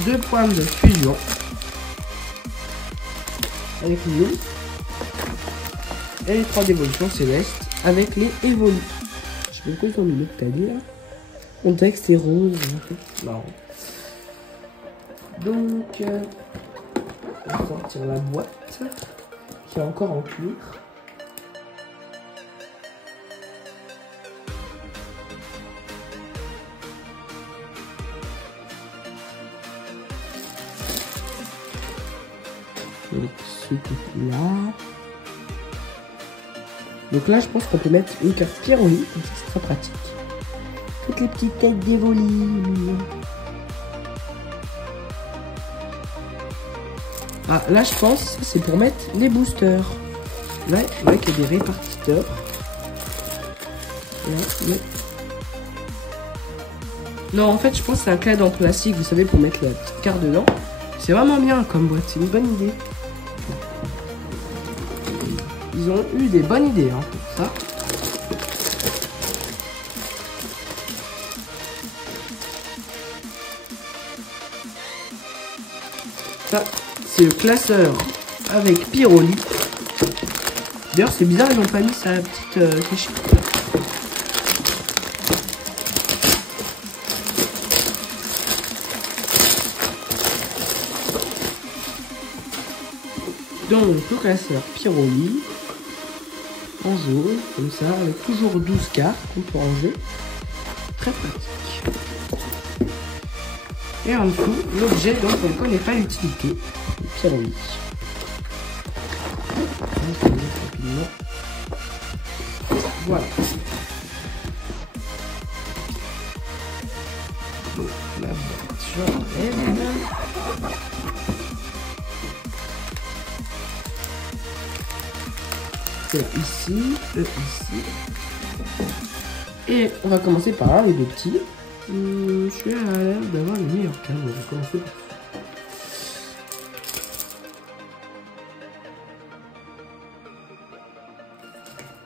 2 points de fusion. Avec les loups. Et les 3 d'évolution céleste avec les évolus. Je sais pas pourquoi ils ont mis l'octali là. Mon texte est rose. Marrant. Donc, on va sortir la boîte qui est encore en cuir. Donc, ce côté-là. Donc là, je pense qu'on peut mettre une carte Pyroli, comme ça c'est très pratique. Toutes les petites têtes d'évolis. Ah, là, je pense que c'est pour mettre les boosters. Là, je vois qu'il y a des répartiteurs. Là, mais... Non, en fait, je pense que c'est un cadre en plastique, vous savez, pour mettre la petite carte dedans. C'est vraiment bien comme boîte, c'est une bonne idée. Ils ont eu des bonnes idées hein, pour ça. Ça, c'est le classeur avec Pyroli. D'ailleurs, c'est bizarre, ils n'ont pas mis sa petite cachette. Donc, le classeur Pyroli. En jaune, comme ça, avec toujours 12 cartes qu'on peut ranger. Très pratique. Et en dessous, l'objet dont on ne connaît pas l'utilité. Le Pyroli. Voilà. Donc, la voiture est... ici, ici. Et on va commencer par les deux petits. Je suis à l'air d'avoir les meilleurs cas. On va commencer par ça.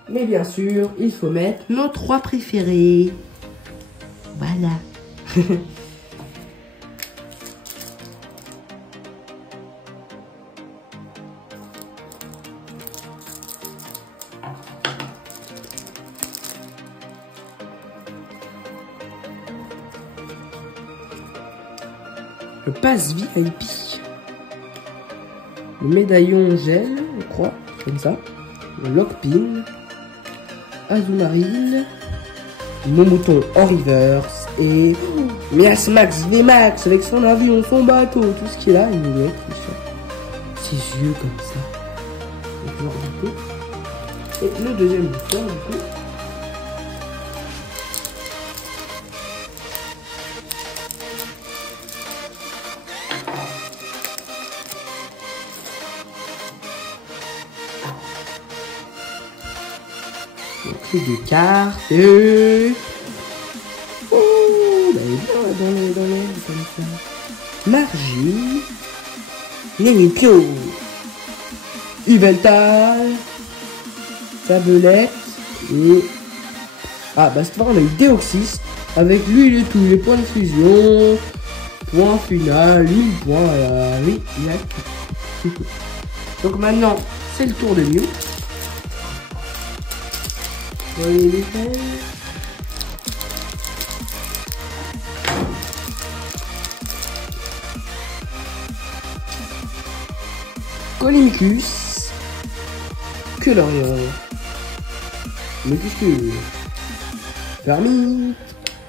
Mais bien sûr, il faut mettre nos 3 préférés. Voilà. Le pass VIP. Le médaillon gel, je crois, comme ça. Le lockpin. Azumarine. Mon mouton en reverse. Et Mias Max VMAX avec son avion, son bateau, tout ce qu'il a. Il nous met ses yeux comme ça. Et le deuxième booster, du coup. Les 2 cartes et... Oh, elle est bien dans les comme ça. Margie. Nenipio. Yveltal. Tablette. Et... Ah, bah cette fois on a eu Deoxys. Avec lui et tous les points de fusion. Point final. Une point. Oui, il a tout. Donc maintenant, c'est le tour de Mew. Voyez les faits. Colimicus. Que l'Orion. Mais qu'est-ce que... Vermite.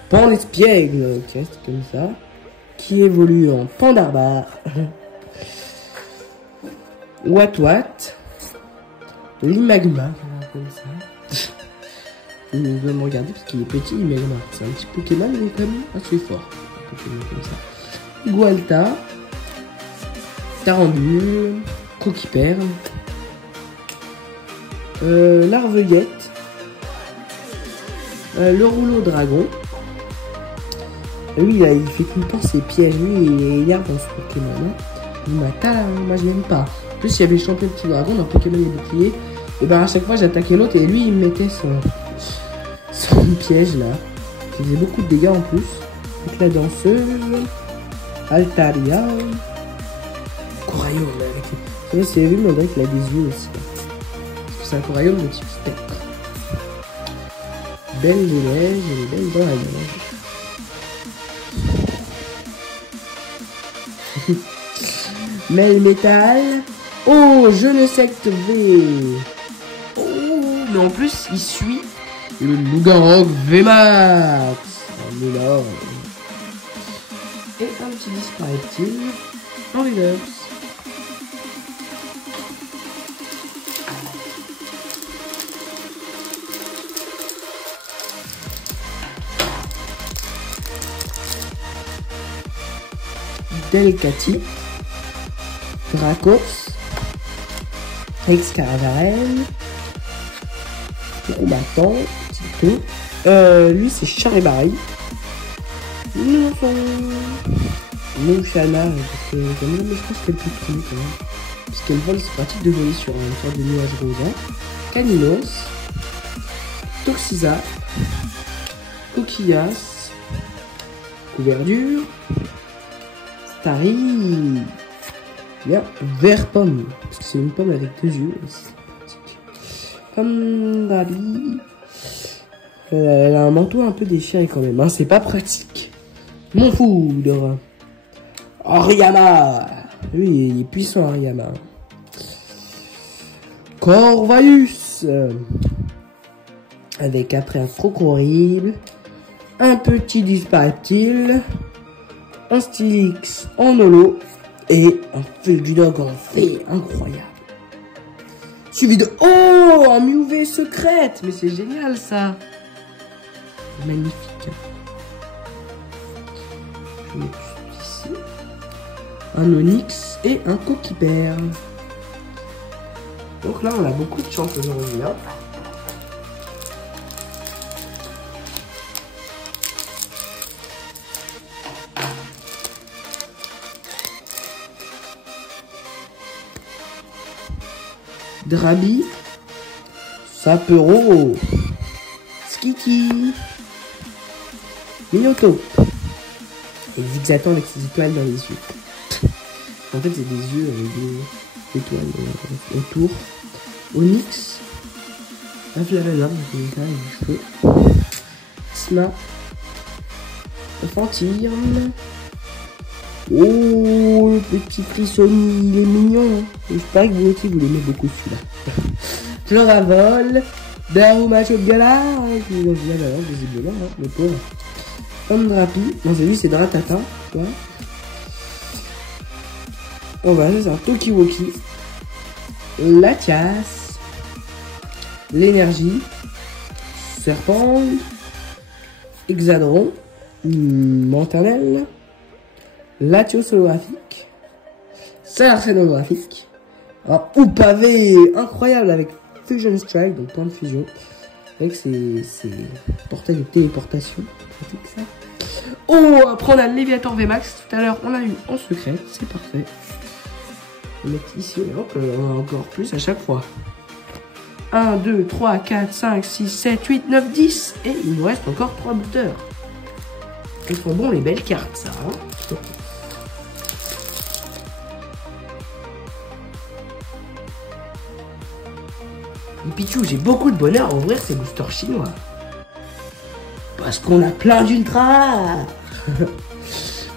Pandespiègle, qui reste comme ça. Qui évolue en Pandarbar. Wat. L'Imagma, comme ça. Il va me regarder parce qu'il est petit, mais c'est un petit Pokémon, il est quand même assez fort. Un Pokémon comme ça. Gualta. Tarambule. Coquiperle. Larveuillette. Le rouleau dragon. Lui, là, il fait tout le temps ses pièges. Lui, il est énerve dans ce Pokémon. Hein. Moi, je l'aime pas. En plus, il y avait le champion petit dragon dans Pokémon et bouclier. Et ben, à chaque fois, j'attaquais l'autre et lui, il me mettait son piège là, qui faisait beaucoup de dégâts en plus. Donc la danseuse, Altaria, Coraillon, avec... c'est vu, mais on dirait qu'il a des yeux aussi. Parce que c'est un Coraillon de type spectre. Belle de neige, elle est belle dans la neige. Melmetal. Oh, je ne secte V. Oh, mais en plus, il suit le Lugarog VMAX. Et un petit disparaît-il en reverse. Delcati. Dracos. Excaravarel. Combattant. Lui c'est Charibarri. Mouchana, parce que quand même, je pense qu'elle peut trouver quand même. Parce qu'elle vole, c'est pratique de voler sur une sorte de nuage rosa. Caninos. Toxiza. Coquillas. Couverture. Starry. Bien, vert pomme. Parce que c'est une pomme avec 2 yeux. Comme Babi. Elle a un manteau un peu déchiré quand même. Hein. C'est pas pratique. Mon foudre. Oriama. Lui, il est puissant, Oriama. Corvalus. Avec après un crocodile. Un petit Dispareptile. Un Stylix en holo. Et un Feldudog en V. Incroyable. Suivi de... Oh, un UV secrète. Mais c'est génial ça. Magnifique. Je mets tout ici. Un Onyx et un Coquipère. Donc là, on a beaucoup de chance aujourd'hui. Hein. Drabi, Sapero, Skiki, Minotaur et Zigzaton avec ses étoiles dans les yeux. En fait, c'est des yeux avec des étoiles autour. Onyx, un Flavelum avec des cheveux. Sma, Fantirme. Oh, le petit Frissoni, il est mignon. J'espère que vous aussi vous l'aimez beaucoup celui-là. Chloravol, Daruma Chopgala, qui est dans une valeur, visiblement, hein, le pauvre. Andrapi, non, c'est lui, c'est Dratata, tu vois. On va, c'est un Tokiwoki. Latias, l'énergie, Serpent, Hexadron, Montanelle. Latios holographique, Salarsen holographique, un Upavé incroyable avec Fusion Strike, donc point de fusion, avec ses portails de téléportation. Ça. Oh, après on a le Léviator VMAX, tout à l'heure on a eu en secret, c'est parfait. On va mettre ici, on a encore plus à chaque fois. 1, 2, 3, 4, 5, 6, 7, 8, 9, 10, et il nous reste encore 3 boosters. Elles sont bon les belles cartes ça, hein. Et Pichou, j'ai beaucoup de bonheur à ouvrir ces boosters chinois. Parce qu'on a plein d'ultra.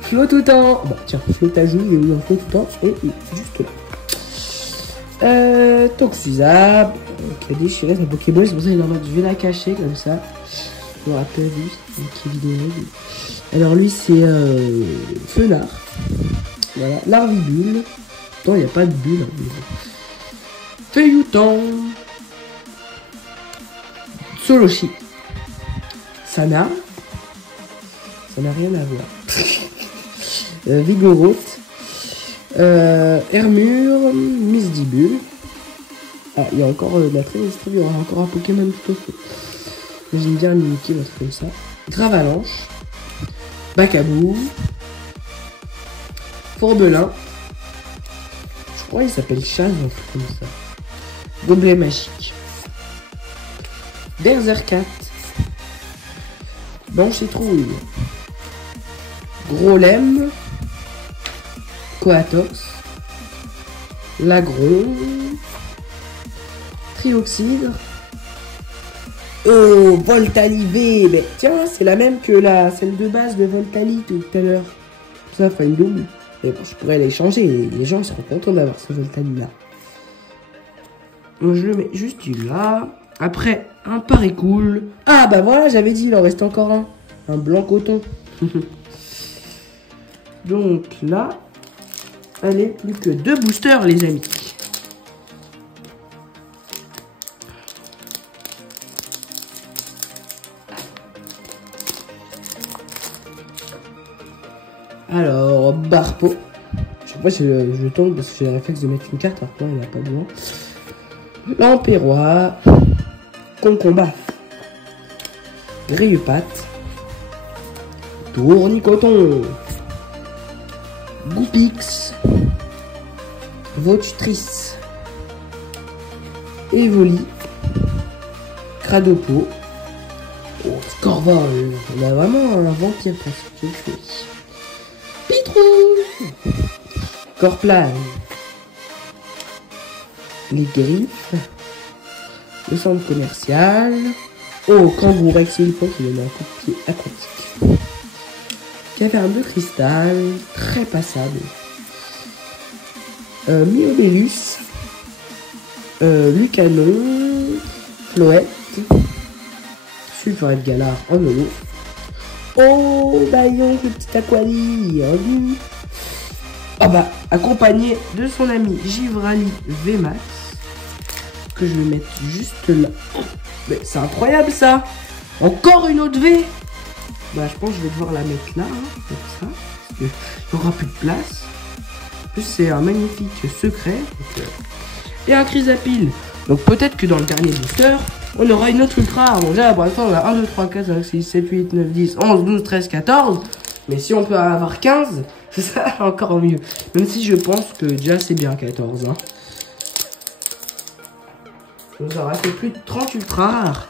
Flotte autant. Bon, tiens, flotte à joue, il y a eu un flotte autant. Et juste là. Toxuzab. Qui a déchiré sa Pokéball. C'est pour ça qu'il est en mode, je vais la cacher comme ça. On l'aura pas vu. Donc, vidéo. Alors, lui, c'est Fenard. Voilà. Larvibule. Attends, il n'y a pas de bulle. Feuillouton. Solochi. Sana. Ça n'a rien à voir. Vigoroth. Hermure. Misdibule. Ah, il y a encore de la très il y aura encore un Pokémon tout au fond. J'aime bien un Mimikyu, un truc comme ça. Gravalanche. Bacabou. Fourbelin. Je crois qu'il s'appelle Chaz, un truc comme ça. Gobelet magique. Berserkat. Blanche Citrouille. Grolem. Coatox. Lagron. Trioxydre. Oh, Voltali V. Mais tiens, c'est la même que celle de base de Voltali tout à l'heure. Ça fera une double. Mais bon, je pourrais les changer. Les gens seront contents d'avoir ce Voltali là. Donc, je le mets juste là. Après, un pari cool. Ah bah voilà, j'avais dit, il en reste encore un. Un blanc coton. Donc là, allez, plus que 2 boosters, les amis. Alors, Barpo. Je sais pas si je tombe parce que j'ai le réflexe de mettre une carte, alors il n'y a pas besoin. Lampérois. Concombat. Grilleupat. Tournicoton. Goupix. Votutrice. Evoli. Cradopo. Oh, Scorvol. On a vraiment un vampire presque. Pitrou. Corplane. Les griffes. Le centre commercial. Oh, Kangourex, il faut qu'il ait un coup de pied aquatique. Caverne de cristal, très passable. Miobellus. Lucanon, Floette, Sulfurette Galard en holo. Oh, Bayon, le petit Aquali, ah bah, accompagné de son ami Givrali VMAX, que je vais mettre juste là. Mais c'est incroyable ça. Encore une autre V. Bah, je pense que je vais devoir la mettre là, hein, comme ça, parce qu'il n'y aura plus de place. En plus, c'est un magnifique secret. Donc, et un Chrysapile. Donc peut-être que dans le dernier booster, on aura une autre ultra. Bon, déjà, pour l'instant, on a 1, 2, 3, 4, 5, 6, 7, 8, 9, 10, 11, 12, 13, 14. Mais si on peut en avoir 15, ça encore mieux. Même si je pense que déjà c'est bien 14. Hein. Ça nous aura fait plus de 30 ultra rares.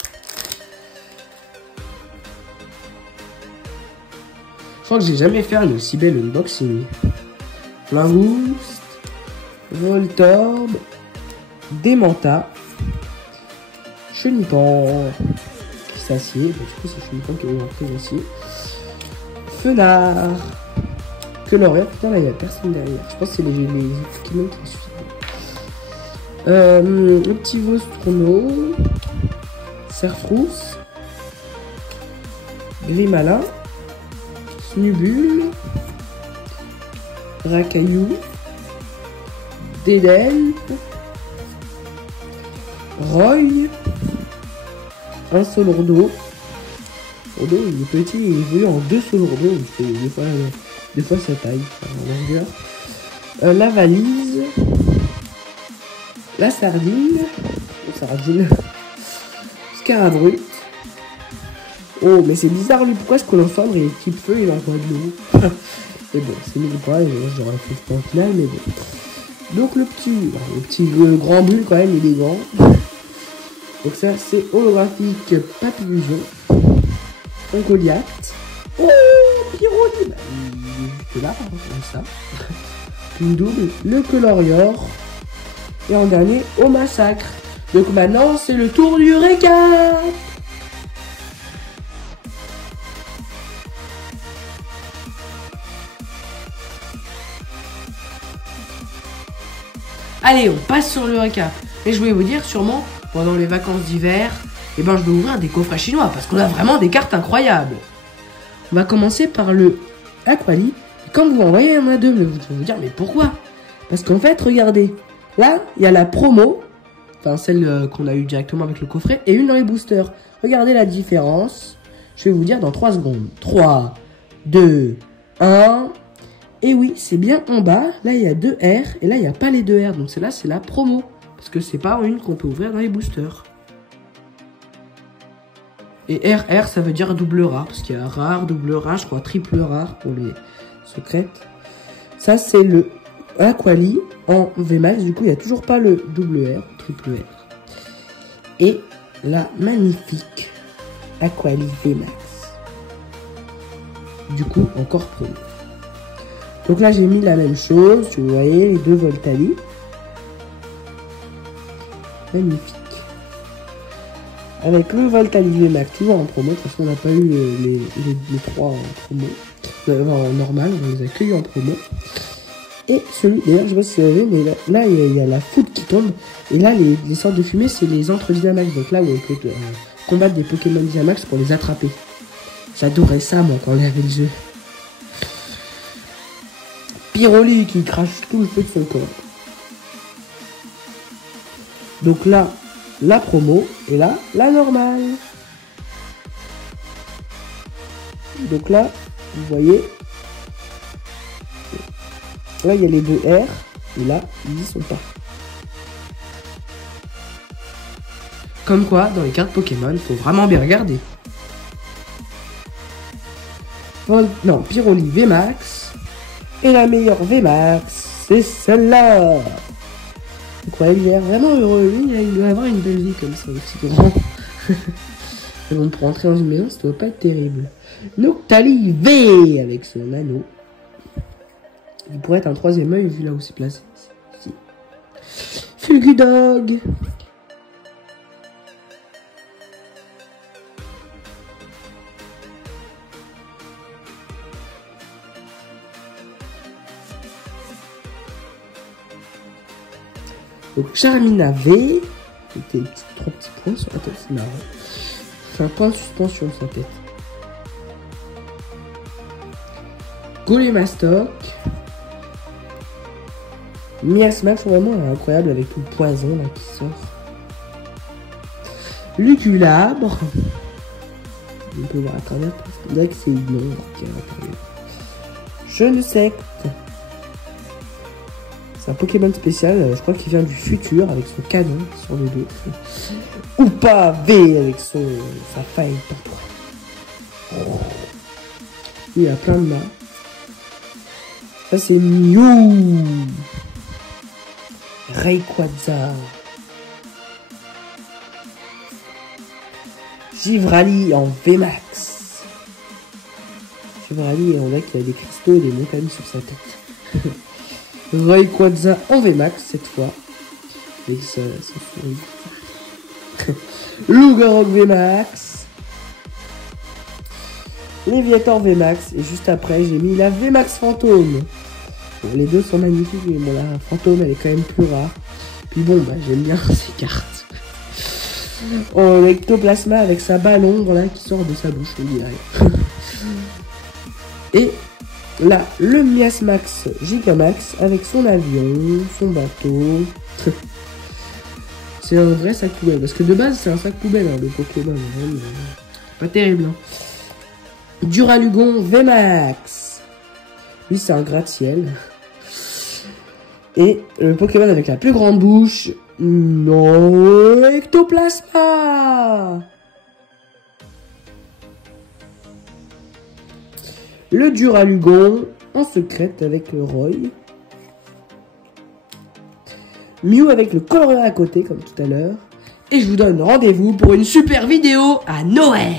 Je crois que j'ai jamais fait un aussi bel unboxing. Flamboost, Voltorb, Démenta, Chenipan qui s'assied, du coup c'est Chenipan qui est rentré aussi. Fenard, Colorier, putain là il n'y a personne derrière, je pense que c'est les Pokémon qui suivent. Petit Vostrono, Serfrousse, Grimalin, Snubule, Racaillou, Dédel, Roy, un Solordo. Solordo il est petit, il évolue en 2 Solordo, il fait des fois sa taille, en longueur. La valise, la sardine, Scarabrut. Oh mais c'est bizarre lui, pourquoi ce colossobre il est type feu, il envoie de l'eau. Mais bon, c'est mille points, j'aurais fait le temps final, mais bon. Donc le grand bulle quand même, il est grand. Donc ça c'est holographique Papillusion. Un Goliath. Oh, Pyroli, bah, il est juste là, comme ça. Une double, le Colorior. Et en dernier, au Massacre. Donc maintenant c'est le tour du récap. Allez, on passe sur le récap. Et je voulais vous dire, sûrement, pendant les vacances d'hiver, eh ben, je vais ouvrir des coffrets chinois, parce qu'on a vraiment des cartes incroyables. On va commencer par le Aquali. Et quand vous en voyez, il y en a deux, mais vous allez vous dire, mais pourquoi? Parce qu'en fait, regardez, là, il y a la promo, enfin celle qu'on a eu directement avec le coffret, et une dans les boosters. Regardez la différence. Je vais vous dire dans 3 secondes. 3, 2, 1... Et oui, c'est bien en bas. Là, il y a 2 R. Et là, il n'y a pas les 2 R. Donc, celle-là, c'est la promo. Parce que c'est pas une qu'on peut ouvrir dans les boosters. Et RR, ça veut dire double rare. Parce qu'il y a rare, double rare, je crois triple rare pour les secrètes. Ça, c'est le Aquali en VMAX. Du coup, il n'y a toujours pas le double R, triple R. Et la magnifique Aquali VMAX. Du coup, encore promo. Donc là, j'ai mis la même chose. Vous voyez, les 2 Voltali. Magnifique. Avec le Voltali VMAX, toujours en promo. De toute façon, on n'a pas eu les 3 en promo. En normal, on les a que eu en promo. Et celui, d'ailleurs, je sais pas si vous avez, mais là il y a la foudre qui tombe. Et là, les sortes de fumée, c'est les entre Dynamax. Donc là, où on peut combattre des Pokémon Dynamax pour les attraper. J'adorais ça, moi, quand on avait le jeu. Pyroli qui crache tout le feu de son corps. Donc là, la promo. Et là, la normale. Donc là, vous voyez. Là, il y a les 2 R. Et là, ils y sont pas. Comme quoi, dans les cartes Pokémon, il faut vraiment bien regarder. Non, Pyroli VMAX. Et la meilleure VMAX, c'est celle-là. Donc ouais, il est vraiment heureux. Lui, il doit avoir une belle vie comme ça, aussi grand. Mais bon, pour entrer dans une maison, ça doit pas être terrible. Noctali V avec son anneau. Il pourrait être un 3e œil vu là où c'est placé. Si. Fulgudog. Donc Charmina V. C'était 3 petits points sur la tête, c'est marrant. C'est un point de suspension sur sa tête. Golémastoc. Miasmax, vraiment incroyable avec tout le poison là qui sort. Luculabre. On peut voir à travers parce qu'on dirait que c'est une ombre qui est à l'intérieur. Genesect. C'est un Pokémon spécial, je crois qu'il vient du futur avec son canon sur le dos. Ou pas V avec sa faille partout. Il y a plein de mains. Ça c'est Mew. Rayquaza. Givrali en VMAX. Givrali, on voit qu'il a des cristaux et des montagnes sur sa tête. Rayquaza en VMAX cette fois. Avec sa souris. Lougarog VMAX. Léviator VMAX. Et juste après, j'ai mis la VMAX Fantôme. Bon, les deux sont magnifiques, mais bon, la Fantôme, elle est quand même plus rare. Puis bon, bah, j'aime bien ces cartes. Oh, l'Ectoplasma avec sa ballon, voilà, qui sort de sa bouche, on dirait. Et là, le Miasmax Gigamax avec son avion, son bateau. C'est un vrai sac poubelle, parce que de base, c'est un sac poubelle, hein, le Pokémon. Hein, pas terrible, hein. Duralugon VMAX. Lui, c'est un gratte-ciel. Et le Pokémon avec la plus grande bouche, non, Ectoplasma. Le Duralugon en secrète avec le Roy. Mew avec le coloré à côté, comme tout à l'heure. Et je vous donne rendez-vous pour une super vidéo à Noël.